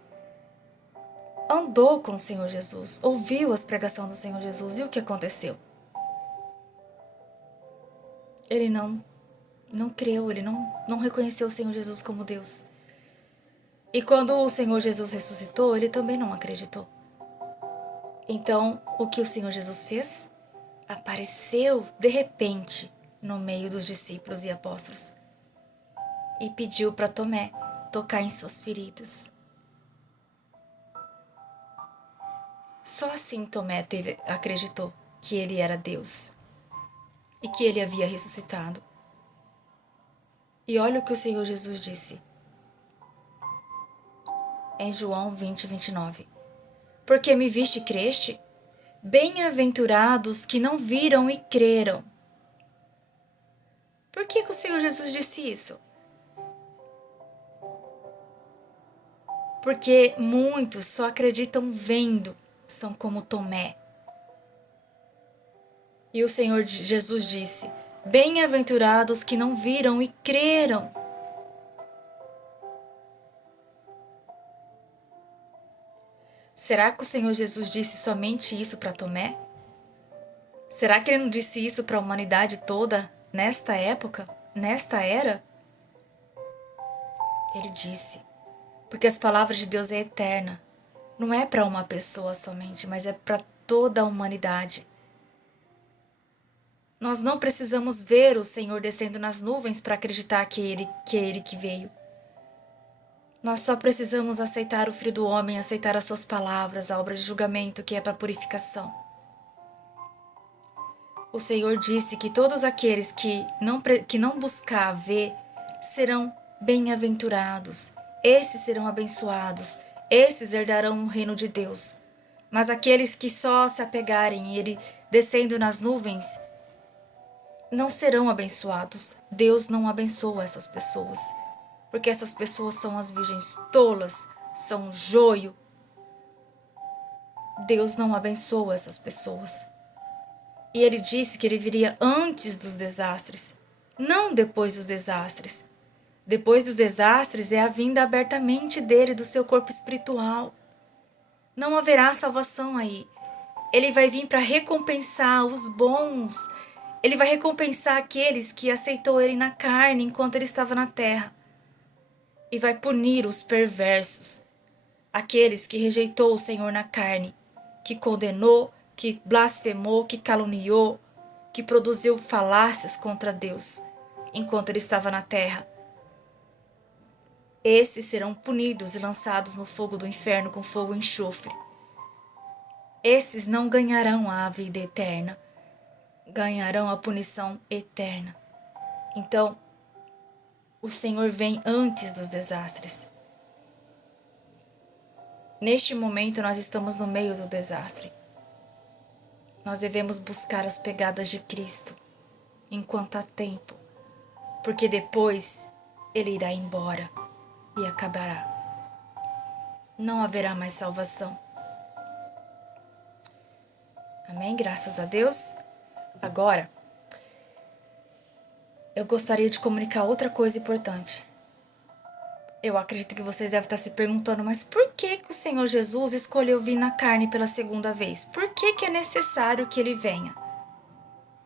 andou com o Senhor Jesus, ouviu as pregações do Senhor Jesus, e o que aconteceu? Ele não creu, ele não reconheceu o Senhor Jesus como Deus. E quando o Senhor Jesus ressuscitou, ele também não acreditou. Então, o que o Senhor Jesus fez? Apareceu de repente no meio dos discípulos e apóstolos e pediu para Tomé tocar em suas feridas. Só assim Tomé acreditou que ele era Deus e que ele havia ressuscitado. E olha o que o Senhor Jesus disse em João 20, 29. Porque me viste e creste? Bem-aventurados que não viram e creram. Por que o Senhor Jesus disse isso? Porque muitos só acreditam vendo, são como Tomé. E o Senhor Jesus disse, bem-aventurados que não viram e creram. Será que o Senhor Jesus disse somente isso para Tomé? Será que ele não disse isso para a humanidade toda nesta época, nesta era? Ele disse, porque as palavras de Deus é eterna. Não é para uma pessoa somente, mas é para toda a humanidade. Nós não precisamos ver o Senhor descendo nas nuvens para acreditar que é Ele que veio. Nós só precisamos aceitar o Filho do Homem, aceitar as suas palavras, a obra de julgamento que é para purificação. O Senhor disse que todos aqueles que não buscar ver serão bem-aventurados. Esses serão abençoados. Esses herdarão o reino de Deus. Mas aqueles que só se apegarem Ele descendo nas nuvens não serão abençoados. Deus não abençoa essas pessoas. Porque essas pessoas são as virgens tolas, são joio. Deus não abençoa essas pessoas. E ele disse que ele viria antes dos desastres, não depois dos desastres. Depois dos desastres é a vinda abertamente dele, do seu corpo espiritual. Não haverá salvação aí. Ele vai vir para recompensar os bons. Ele vai recompensar aqueles que aceitou ele na carne enquanto ele estava na terra. E vai punir os perversos, aqueles que rejeitou o Senhor na carne, que condenou, que blasfemou, que caluniou, que produziu falácias contra Deus enquanto ele estava na terra. Esses serão punidos e lançados no fogo do inferno com fogo e enxofre. Esses não ganharão a vida eterna, ganharão a punição eterna. Então, o Senhor vem antes dos desastres. Neste momento, nós estamos no meio do desastre. Nós devemos buscar as pegadas de Cristo enquanto há tempo, porque depois Ele irá embora e acabará. Não haverá mais salvação. Amém? Graças a Deus. Agora, eu gostaria de comunicar outra coisa importante. Eu acredito que vocês devem estar se perguntando, mas por que o Senhor Jesus escolheu vir na carne pela segunda vez? Por que é necessário que Ele venha?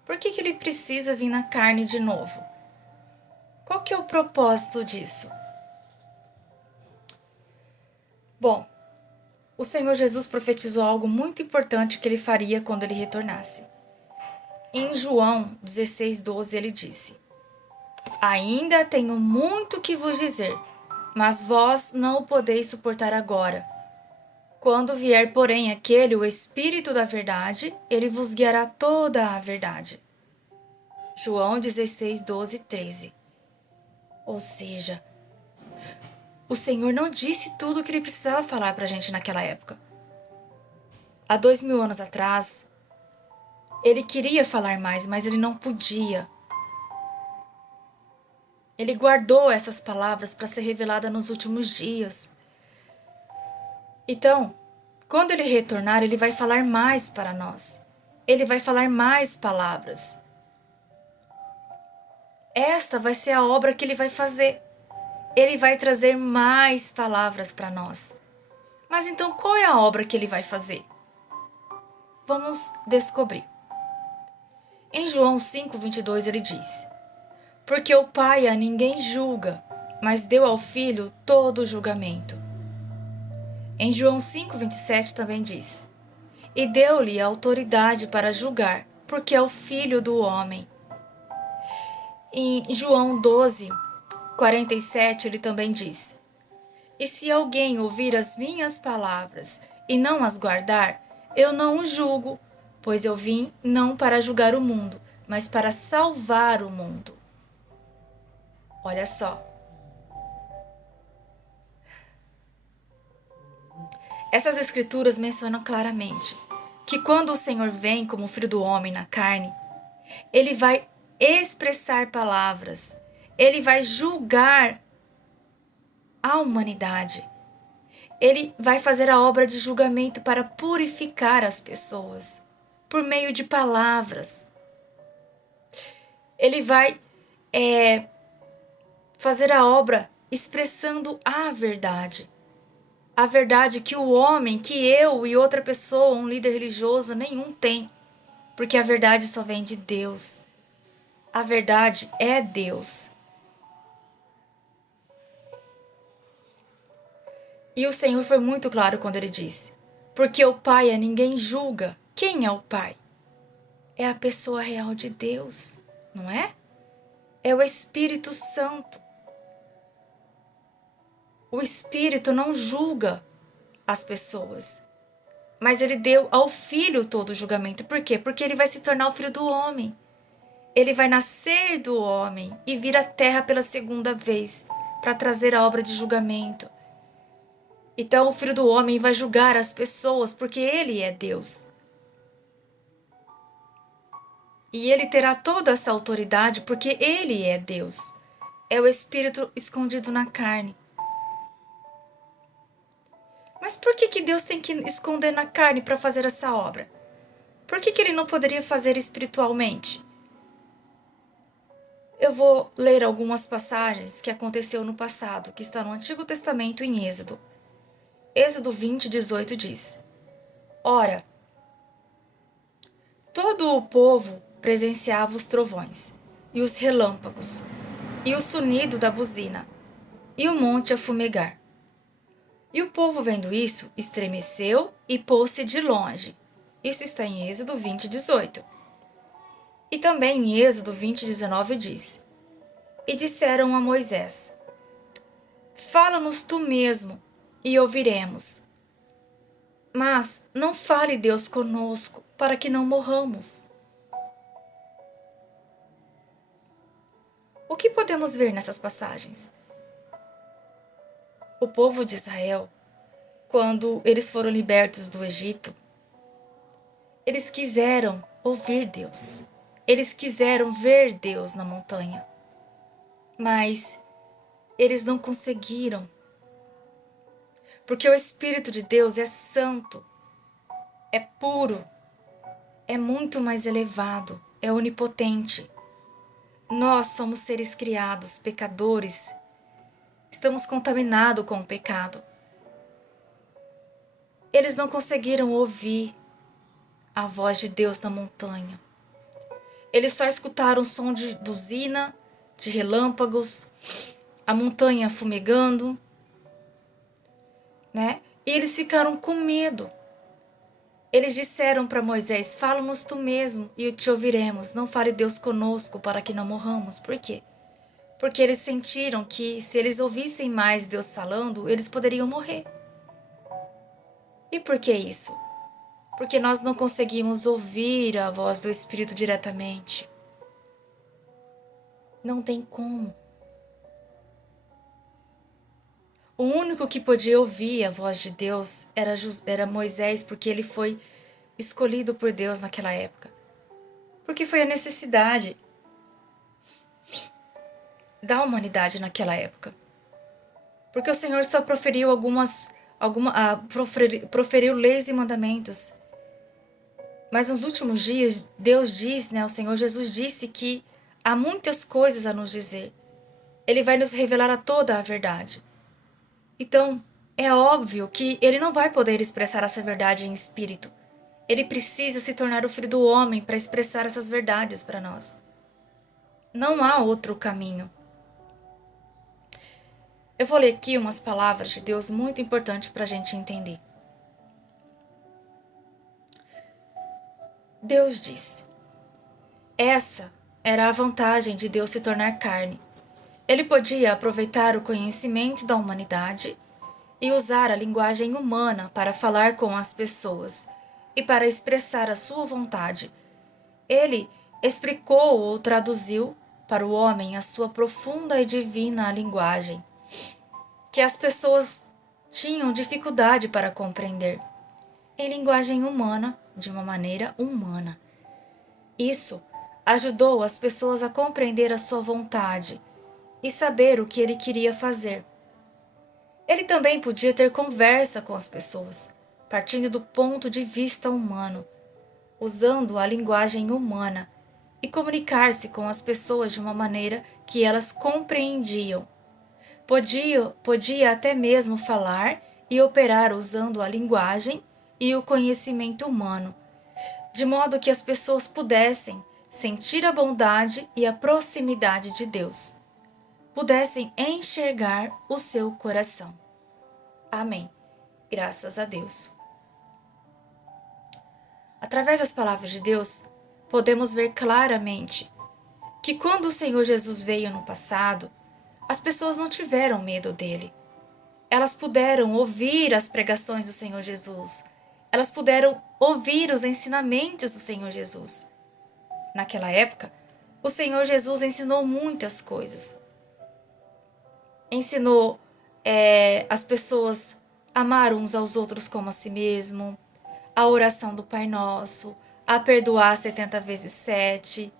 Por que Ele precisa vir na carne de novo? Qual que é o propósito disso? Bom, o Senhor Jesus profetizou algo muito importante que Ele faria quando Ele retornasse. Em João 16:12 Ele disse: Ainda tenho muito que vos dizer, mas vós não o podeis suportar agora. Quando vier, porém, aquele, o Espírito da verdade, ele vos guiará toda a verdade. João 16:12-13. Ou seja, o Senhor não disse tudo o que ele precisava falar para a gente naquela época. Há 2000 anos atrás, ele queria falar mais, mas ele não podia. Ele guardou essas palavras para ser revelada nos últimos dias. Então, quando ele retornar, ele vai falar mais para nós. Ele vai falar mais palavras. Esta vai ser a obra que ele vai fazer. Ele vai trazer mais palavras para nós. Mas então, qual é a obra que ele vai fazer? Vamos descobrir. Em João 5:22 ele diz: Porque o Pai a ninguém julga, mas deu ao Filho todo o julgamento. Em João 5:27 também diz: E deu-lhe autoridade para julgar, porque é o Filho do homem. Em João 12:47 ele também diz: E se alguém ouvir as minhas palavras e não as guardar, eu não o julgo, pois eu vim não para julgar o mundo, mas para salvar o mundo. Olha só. Essas escrituras mencionam claramente que quando o Senhor vem como Filho do Homem na carne, ele vai expressar palavras, ele vai julgar a humanidade. Ele vai fazer a obra de julgamento para purificar as pessoas por meio de palavras. Ele vai fazer a obra expressando a A verdade que o homem, que eu e outra pessoa, um líder religioso, nenhum tem. Porque a verdade só vem de Deus. A verdade é Deus. E o Senhor foi muito claro quando ele disse: porque o Pai a ninguém julga. Quem é o Pai? É a pessoa real de Deus, não é? É o Espírito Santo. O Espírito não julga as pessoas, mas ele deu ao Filho todo o julgamento. Por quê? Porque ele vai se tornar o Filho do homem. Ele vai nascer do homem e vir à terra pela segunda vez para trazer a obra de julgamento. Então o Filho do homem vai julgar as pessoas porque ele é Deus. E ele terá toda essa autoridade porque ele é Deus. É o Espírito escondido na carne. Mas por que Deus tem que esconder na carne para fazer essa obra? Por que ele não poderia fazer espiritualmente? Eu vou ler algumas passagens que aconteceu no passado, que está no Antigo Testamento em Êxodo. Êxodo 20:18 diz: ora, todo o povo presenciava os trovões, e os relâmpagos, e o sonido da buzina, e o monte a fumegar. E o povo, vendo isso, estremeceu e pôs-se de longe. Isso está em Êxodo 20:18. E também em Êxodo 20:19 diz: e disseram a Moisés: fala-nos tu mesmo, e ouviremos. Mas não fale Deus conosco, para que não morramos. O que podemos ver nessas passagens? O povo de Israel, quando eles foram libertos do Egito, eles quiseram ouvir Deus. Eles quiseram ver Deus na montanha. Mas eles não conseguiram. Porque o Espírito de Deus é santo, é puro, é muito mais elevado, é onipotente. Nós somos seres criados, pecadores. Estamos contaminados com o pecado. Eles não conseguiram ouvir a voz de Deus na montanha. Eles só escutaram o som de buzina, de relâmpagos, a montanha fumegando, né? E eles ficaram com medo. Eles disseram para Moisés: fala-nos tu mesmo e te ouviremos. Não fale Deus conosco para que não morramos. Por quê? Porque eles sentiram que se eles ouvissem mais Deus falando, eles poderiam morrer. E por que isso? Porque nós não conseguimos ouvir a voz do Espírito diretamente. Não tem como. O único que podia ouvir a voz de Deus era Moisés, porque ele foi escolhido por Deus naquela época. Porque foi a necessidade da humanidade naquela época. Porque o Senhor só proferiu proferiu leis e mandamentos. Mas nos últimos dias, Deus diz, o Senhor Jesus disse que há muitas coisas a nos dizer. Ele vai nos revelar a toda a verdade. Então, é óbvio que ele não vai poder expressar essa verdade em espírito. Ele precisa se tornar o Filho do homem para expressar essas verdades para nós. Não há outro caminho. Eu vou ler aqui umas palavras de Deus muito importantes para a gente entender. Deus disse: essa era a vantagem de Deus se tornar carne. Ele podia aproveitar o conhecimento da humanidade e usar a linguagem humana para falar com as pessoas e para expressar a sua vontade. Ele explicou ou traduziu para o homem a sua profunda e divina linguagem, que as pessoas tinham dificuldade para compreender, em linguagem humana, de uma maneira humana. Isso ajudou as pessoas a compreender a sua vontade e saber o que ele queria fazer. Ele também podia ter conversa com as pessoas, partindo do ponto de vista humano, usando a linguagem humana e comunicar-se com as pessoas de uma maneira que elas compreendiam. Podia até mesmo falar e operar usando a linguagem e o conhecimento humano, de modo que as pessoas pudessem sentir a bondade e a proximidade de Deus, pudessem enxergar o seu coração. Amém. Graças a Deus. Através das palavras de Deus, podemos ver claramente que quando o Senhor Jesus veio no passado, as pessoas não tiveram medo dele. Elas puderam ouvir as pregações do Senhor Jesus. Elas puderam ouvir os ensinamentos do Senhor Jesus. Naquela época, o Senhor Jesus ensinou muitas coisas. Ensinou as pessoas a amar uns aos outros como a si mesmo, a oração do Pai Nosso, a perdoar 70 vezes 7,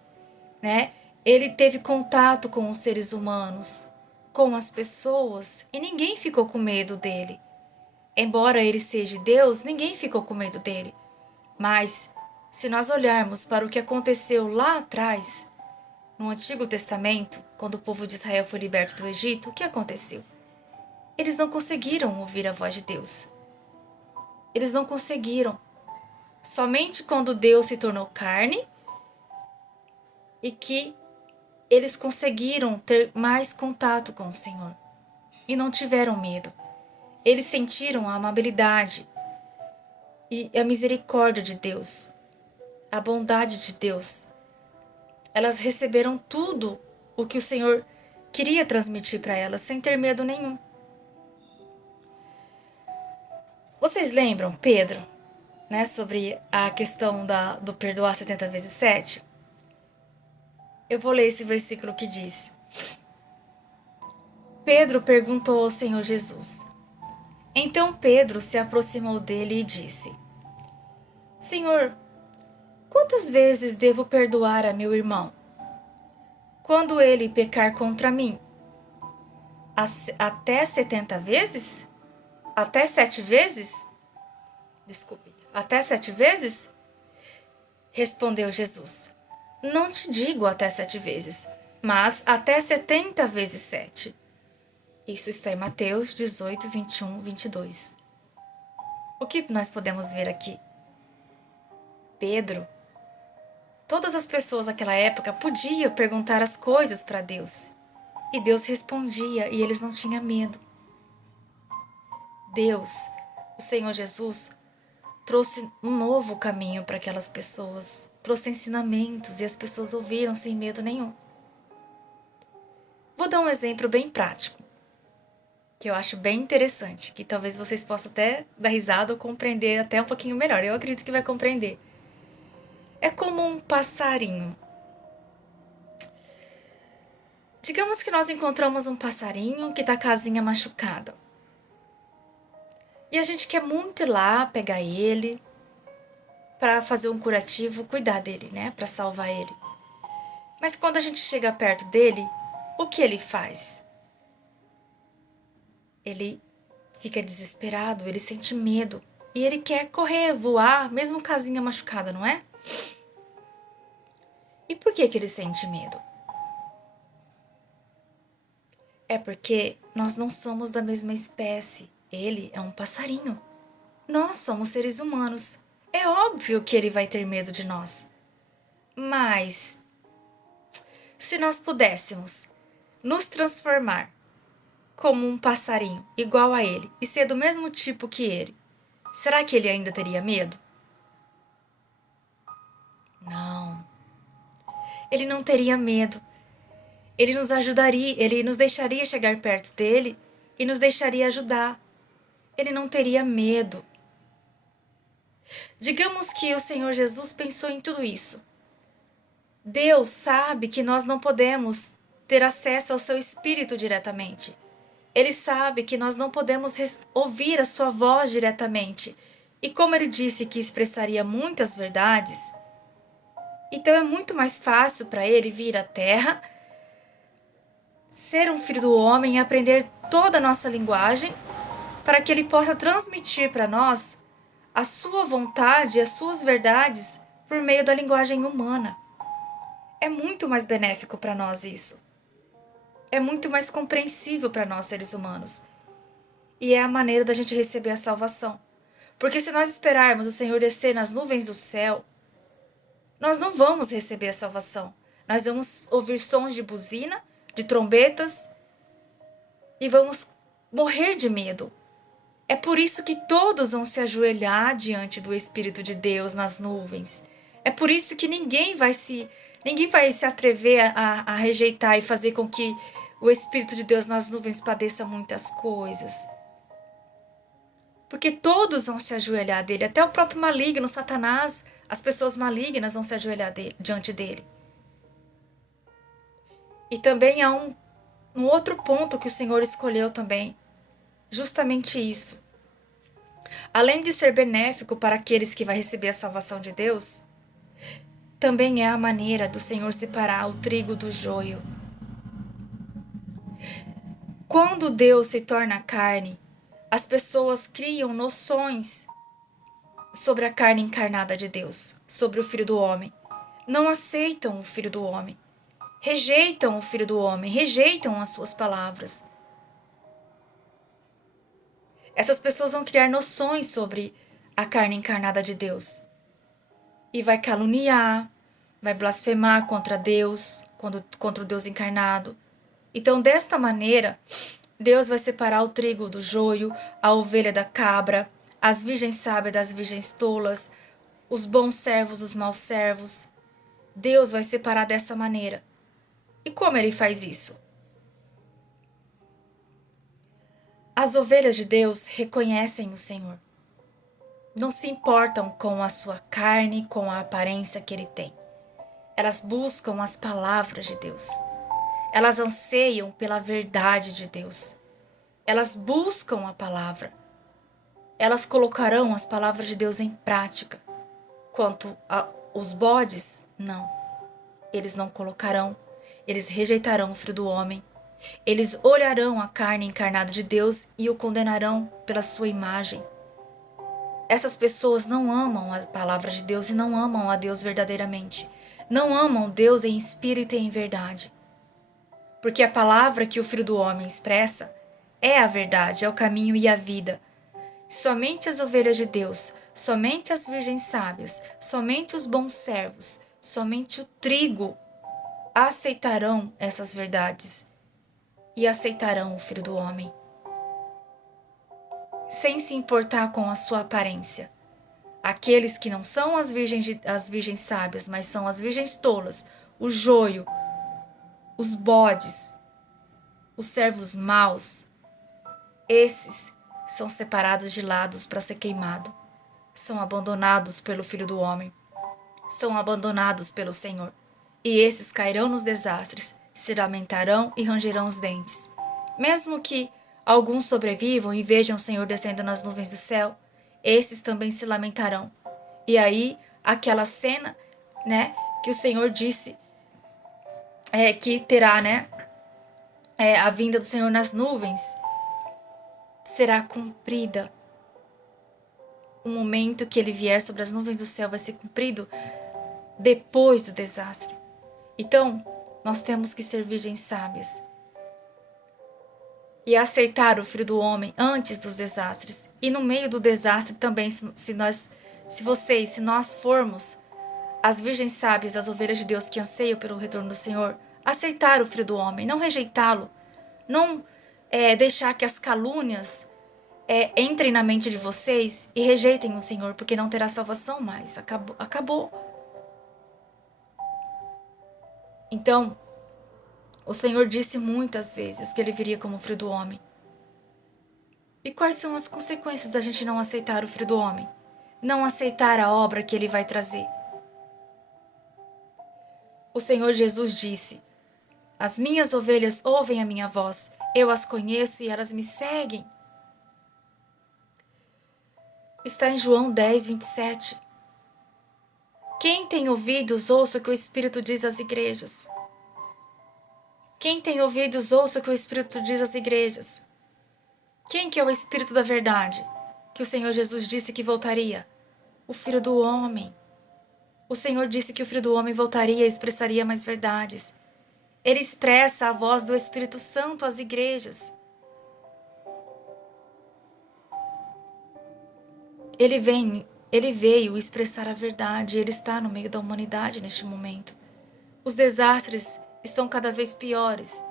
né? Ele teve contato com os seres humanos, com as pessoas, e ninguém ficou com medo dele. Embora ele seja Deus, ninguém ficou com medo dele. Mas, se nós olharmos para o que aconteceu lá atrás, no Antigo Testamento, quando o povo de Israel foi liberto do Egito, o que aconteceu? Eles não conseguiram ouvir a voz de Deus. Eles não conseguiram. Somente quando Deus se tornou carne e que eles conseguiram ter mais contato com o Senhor. E não tiveram medo. Eles sentiram a amabilidade e a misericórdia de Deus, a bondade de Deus. Elas receberam tudo o que o Senhor queria transmitir para elas, sem ter medo nenhum. Vocês lembram, Pedro, né, sobre a questão do perdoar 70 vezes 7? Eu vou ler esse versículo que diz: Pedro perguntou ao Senhor Jesus. Então Pedro se aproximou dele e disse: Senhor, quantas vezes devo perdoar a meu irmão, quando ele pecar contra mim? Até 70 vezes? Até 7 vezes? Desculpe, até 7 vezes? Respondeu Jesus: Não te digo até 7 vezes, mas até 70 vezes 7. Isso está em Mateus 18, 21, 22. O que nós podemos ver aqui? Pedro, todas as pessoas naquela época podiam perguntar as coisas para Deus. E Deus respondia e eles não tinham medo. Deus, o Senhor Jesus, trouxe um novo caminho para aquelas pessoas. Trouxe ensinamentos e as pessoas ouviram sem medo nenhum. Vou dar um exemplo bem prático, que eu acho bem interessante, que talvez vocês possam até dar risada ou compreender até um pouquinho melhor. Eu acredito que vai compreender. É como um passarinho. Digamos que nós encontramos um passarinho que está com a asinha machucada. E a gente quer muito ir lá pegar ele para fazer um curativo, cuidar dele, né? Para salvar ele. Mas quando a gente chega perto dele, o que ele faz? Ele fica desesperado, ele sente medo. E ele quer correr, voar, mesmo com a asinha machucada, não é? E por que ele sente medo? É porque nós não somos da mesma espécie. Ele é um passarinho. Nós somos seres humanos. É óbvio que ele vai ter medo de nós. Mas, se nós pudéssemos nos transformar como um passarinho igual a ele e ser do mesmo tipo que ele, será que ele ainda teria medo? Não. Ele não teria medo. Ele nos ajudaria, ele nos deixaria chegar perto dele e nos deixaria ajudar. Ele não teria medo. Digamos que o Senhor Jesus pensou em tudo isso. Deus sabe que nós não podemos ter acesso ao seu Espírito diretamente. Ele sabe que nós não podemos ouvir a sua voz diretamente. E como ele disse que expressaria muitas verdades, então é muito mais fácil para ele vir à Terra, ser um filho do homem e aprender toda a nossa linguagem, para que ele possa transmitir para nós a sua vontade e as suas verdades por meio da linguagem humana. É muito mais benéfico para nós isso. É muito mais compreensível para nós, seres humanos. e é a maneira da gente receber a salvação. Porque se nós esperarmos o Senhor descer nas nuvens do céu, nós não vamos receber a salvação. Nós vamos ouvir sons de buzina, de trombetas e vamos morrer de medo. É por isso que todos vão se ajoelhar diante do Espírito de Deus nas nuvens. É por isso que ninguém vai se atrever a rejeitar e fazer com que o Espírito de Deus nas nuvens padeça muitas coisas. Porque todos vão se ajoelhar dele, até o próprio maligno, Satanás, as pessoas malignas vão se ajoelhar diante dele. E também há um outro ponto que o Senhor escolheu também, justamente isso. Além de ser benéfico para aqueles que vão receber a salvação de Deus, também é a maneira do Senhor separar o trigo do joio. Quando Deus se torna carne, as pessoas criam noções sobre a carne encarnada de Deus, sobre o Filho do Homem. Não aceitam o Filho do Homem. Rejeitam o Filho do Homem, rejeitam as suas palavras. Essas pessoas vão criar noções sobre a carne encarnada de Deus. E vai caluniar, vai blasfemar contra Deus, contra o Deus encarnado. Então, desta maneira, Deus vai separar o trigo do joio, a ovelha da cabra, as virgens sábias das virgens tolas, os bons servos dos maus servos. Deus vai separar dessa maneira. E como ele faz isso? As ovelhas de Deus reconhecem o Senhor. Não se importam com a sua carne, com a aparência que ele tem. Elas buscam as palavras de Deus. Elas anseiam pela verdade de Deus. Elas buscam a palavra. Elas colocarão as palavras de Deus em prática. Quanto aos bodes, não. Eles não colocarão. Eles rejeitarão o Filho do Homem. Eles olharão a carne encarnada de Deus e o condenarão pela sua imagem. Essas pessoas não amam a palavra de Deus e não amam a Deus verdadeiramente. Não amam Deus em espírito e em verdade. Porque a palavra que o Filho do Homem expressa é a verdade, é o caminho e a vida. Somente as ovelhas de Deus, somente as virgens sábias, somente os bons servos, somente o trigo aceitarão essas verdades e aceitarão o Filho do Homem, sem se importar com a sua aparência. Aqueles que não são as virgens sábias, mas são as virgens tolas, o joio, os bodes, os servos maus, esses são separados de lados para ser queimado, são abandonados pelo Filho do Homem, são abandonados pelo Senhor. E esses cairão nos desastres, se lamentarão e rangerão os dentes. Mesmo que alguns sobrevivam e vejam o Senhor descendo nas nuvens do céu, esses também se lamentarão. E aí, aquela cena, né, que o Senhor disse que terá, a vinda do Senhor nas nuvens, será cumprida. O momento que ele vier sobre as nuvens do céu vai ser cumprido depois do desastre. Então, nós temos que ser virgens sábias e aceitar o Filho do Homem antes dos desastres. E no meio do desastre também, se nós formos as virgens sábias, as ovelhas de Deus que anseiam pelo retorno do Senhor, aceitar o Filho do Homem, não rejeitá-lo, não deixar que as calúnias entrem na mente de vocês e rejeitem o Senhor, porque não terá salvação mais. Acabou. Então, o Senhor disse muitas vezes que ele viria como o Filho do Homem. E quais são as consequências da gente não aceitar o Filho do Homem? Não aceitar a obra que ele vai trazer? O Senhor Jesus disse: as minhas ovelhas ouvem a minha voz, eu as conheço e elas me seguem. Está em João 10, 27. Quem tem ouvidos, ouça o que o Espírito diz às igrejas. Quem tem ouvidos, ouça o que o Espírito diz às igrejas. Quem que é o Espírito da verdade? Que o Senhor Jesus disse que voltaria? O Filho do Homem. O Senhor disse que o Filho do Homem voltaria e expressaria mais verdades. Ele expressa a voz do Espírito Santo às igrejas. Ele veio expressar a verdade, ele está no meio da humanidade neste momento. Os desastres estão cada vez piores.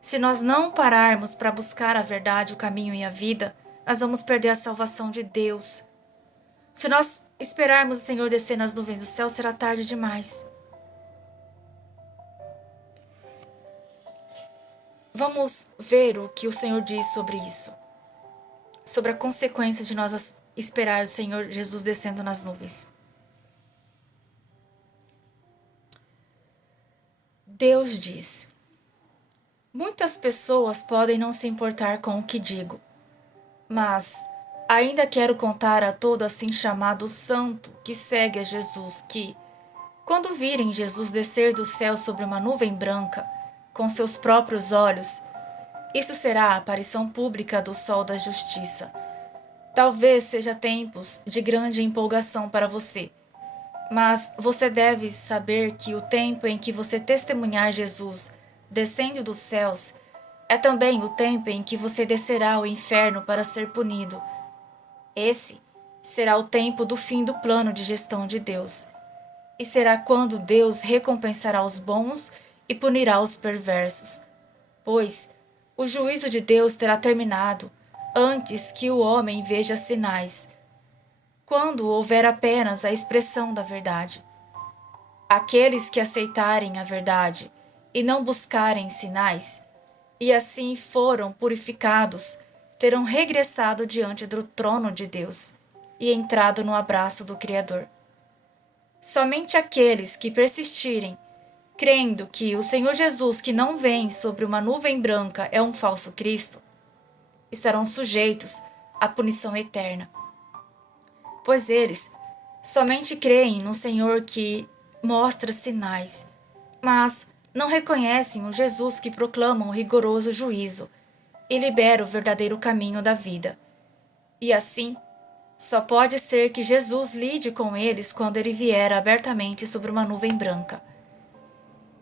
Se nós não pararmos para buscar a verdade, o caminho e a vida, nós vamos perder a salvação de Deus. Se nós esperarmos o Senhor descer nas nuvens do céu, será tarde demais. Vamos ver o que o Senhor diz sobre isso. Sobre a consequência de nós esperar o Senhor Jesus descendo nas nuvens. Deus diz: muitas pessoas podem não se importar com o que digo, mas ainda quero contar a todo assim chamado santo que segue a Jesus que, quando virem Jesus descer do céu sobre uma nuvem branca, com seus próprios olhos, isso será a aparição pública do sol da justiça. Talvez seja tempos de grande empolgação para você, mas você deve saber que o tempo em que você testemunhar Jesus descendo dos céus é também o tempo em que você descerá ao inferno para ser punido. Esse será o tempo do fim do plano de gestão de Deus. E será quando Deus recompensará os bons e punirá os perversos. Pois o juízo de Deus terá terminado antes que o homem veja sinais, quando houver apenas a expressão da verdade. Aqueles que aceitarem a verdade e não buscarem sinais, e assim foram purificados, terão regressado diante do trono de Deus e entrado no abraço do Criador. Somente aqueles que persistirem, crendo que o Senhor Jesus que não vem sobre uma nuvem branca é um falso Cristo, estarão sujeitos à punição eterna. Pois eles somente creem no Senhor que mostra sinais, mas não reconhecem o Jesus que proclama o rigoroso juízo e libera o verdadeiro caminho da vida. E assim, só pode ser que Jesus lide com eles quando ele vier abertamente sobre uma nuvem branca.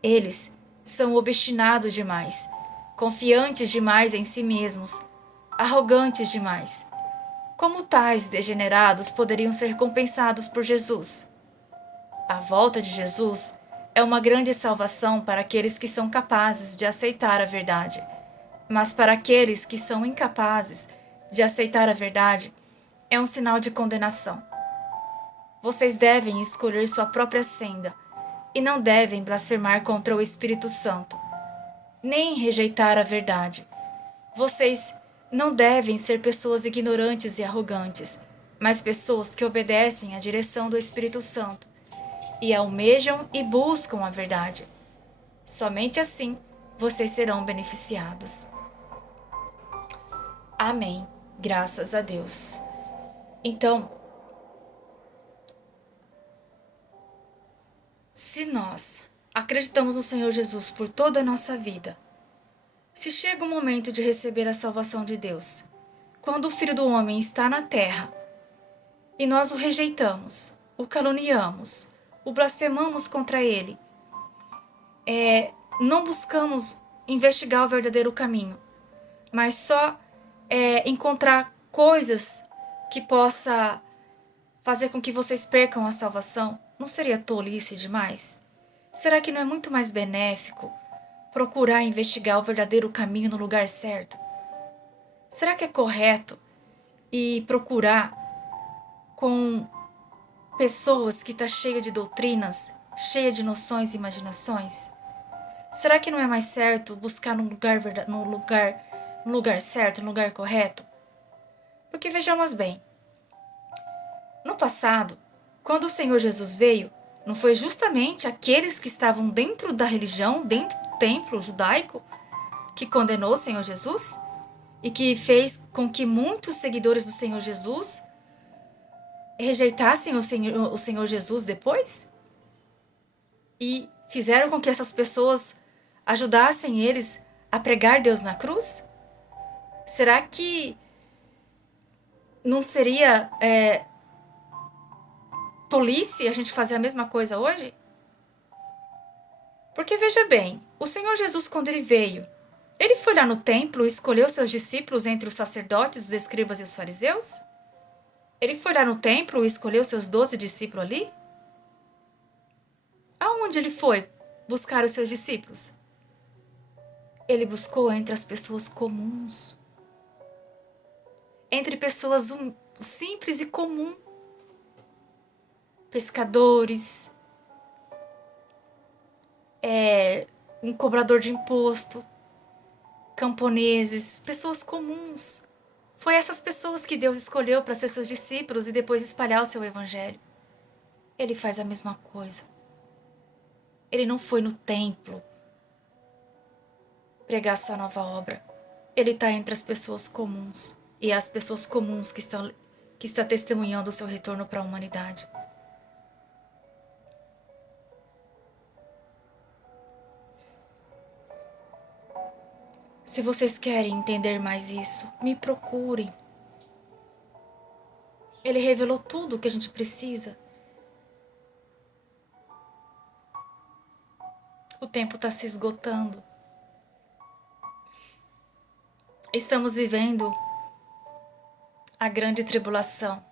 Eles são obstinados demais, confiantes demais em si mesmos, arrogantes demais. Como tais degenerados poderiam ser compensados por Jesus? A volta de Jesus é uma grande salvação para aqueles que são capazes de aceitar a verdade. Mas para aqueles que são incapazes de aceitar a verdade, é um sinal de condenação. Vocês devem escolher sua própria senda e não devem blasfemar contra o Espírito Santo, nem rejeitar a verdade. Vocês não devem ser pessoas ignorantes e arrogantes, mas pessoas que obedecem à direção do Espírito Santo e almejam e buscam a verdade. Somente assim vocês serão beneficiados. Amém. Graças a Deus. Então, se nós acreditamos no Senhor Jesus por toda a nossa vida, se chega o momento de receber a salvação de Deus, quando o Filho do Homem está na terra, e nós o rejeitamos, o caluniamos, o blasfemamos contra ele, não buscamos investigar o verdadeiro caminho, mas só encontrar coisas que possa fazer com que vocês percam a salvação, não seria tolice demais? Será que não é muito mais benéfico procurar investigar o verdadeiro caminho no lugar certo? Será que é correto e procurar com pessoas que estão cheias de doutrinas, cheias de noções e imaginações? Será que não é mais certo buscar no lugar certo, no lugar correto? Porque vejamos bem, no passado, quando o Senhor Jesus veio, não foi justamente aqueles que estavam dentro da religião, dentro do templo judaico, que condenou o Senhor Jesus? E que fez com que muitos seguidores do Senhor Jesus rejeitassem o Senhor Jesus depois? E fizeram com que essas pessoas ajudassem eles a pregar Deus na cruz? Será que não seria tolice a gente fazer a mesma coisa hoje? Porque veja bem, o Senhor Jesus, quando ele veio, ele foi lá no templo e escolheu seus discípulos entre os sacerdotes, os escribas e os fariseus? Ele foi lá no templo e escolheu seus 12 discípulos ali? Aonde ele foi buscar os seus discípulos? Ele buscou entre as pessoas comuns, entre pessoas simples e comuns, pescadores, um cobrador de imposto, camponeses, pessoas comuns. Foi essas pessoas que Deus escolheu para ser seus discípulos e depois espalhar o seu evangelho. Ele faz a mesma coisa. Ele não foi no templo pregar sua nova obra. Ele está entre as pessoas comuns. E é as pessoas comuns que está testemunhando o seu retorno para a humanidade. Se vocês querem entender mais isso, me procurem. Ele revelou tudo o que a gente precisa. O tempo está se esgotando. Estamos vivendo a grande tribulação.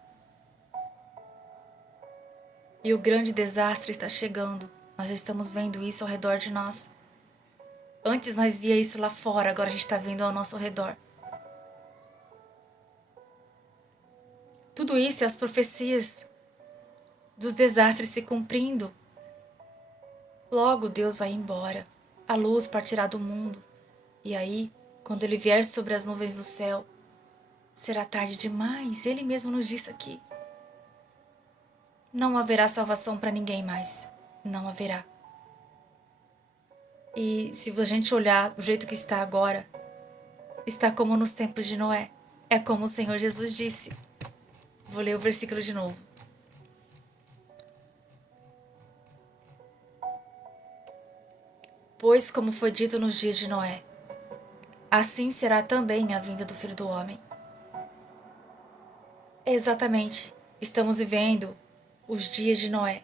E o grande desastre está chegando. Nós já estamos vendo isso ao redor de nós. Antes nós via isso lá fora, agora a gente está vendo ao nosso redor. Tudo isso é as profecias dos desastres se cumprindo. Logo Deus vai embora. A luz partirá do mundo. E aí, quando Ele vier sobre as nuvens do céu, será tarde demais. Ele mesmo nos disse aqui. Não haverá salvação para ninguém mais. Não haverá. E se a gente olhar do jeito que está agora, está como nos tempos de Noé. É como o Senhor Jesus disse. Vou ler o versículo de novo. Pois como foi dito nos dias de Noé, assim será também a vinda do Filho do Homem. Exatamente, estamos vivendo os dias de Noé.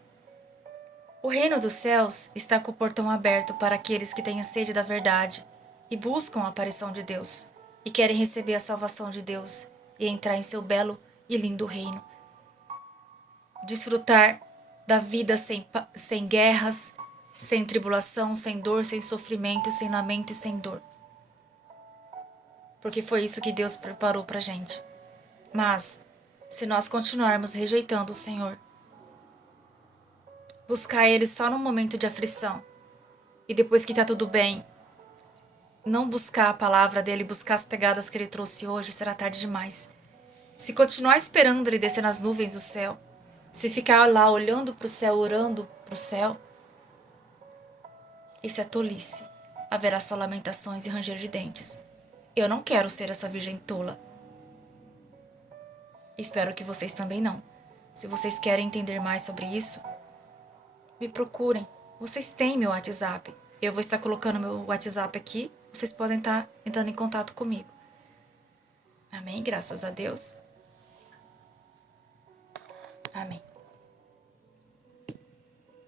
O reino dos céus está com o portão aberto para aqueles que têm sede da verdade e buscam a aparição de Deus, e querem receber a salvação de Deus e entrar em seu belo e lindo reino. Desfrutar da vida sem guerras, sem tribulação, sem dor, sem sofrimento, sem lamento e sem dor. Porque foi isso que Deus preparou pra gente. Mas, se nós continuarmos rejeitando o Senhor, buscar Ele só no momento de aflição, e depois que tá tudo bem, não buscar a palavra dele, buscar as pegadas que ele trouxe hoje, será tarde demais. Se continuar esperando ele descer nas nuvens do céu, se ficar lá olhando pro céu, orando pro céu, isso é tolice. Haverá só lamentações e ranger de dentes. Eu não quero ser essa virgem tola. Espero que vocês também não. Se vocês querem entender mais sobre isso, me procurem. Vocês têm meu WhatsApp. Eu vou estar colocando meu WhatsApp aqui. Vocês podem estar entrando em contato comigo. Amém? Graças a Deus. Amém.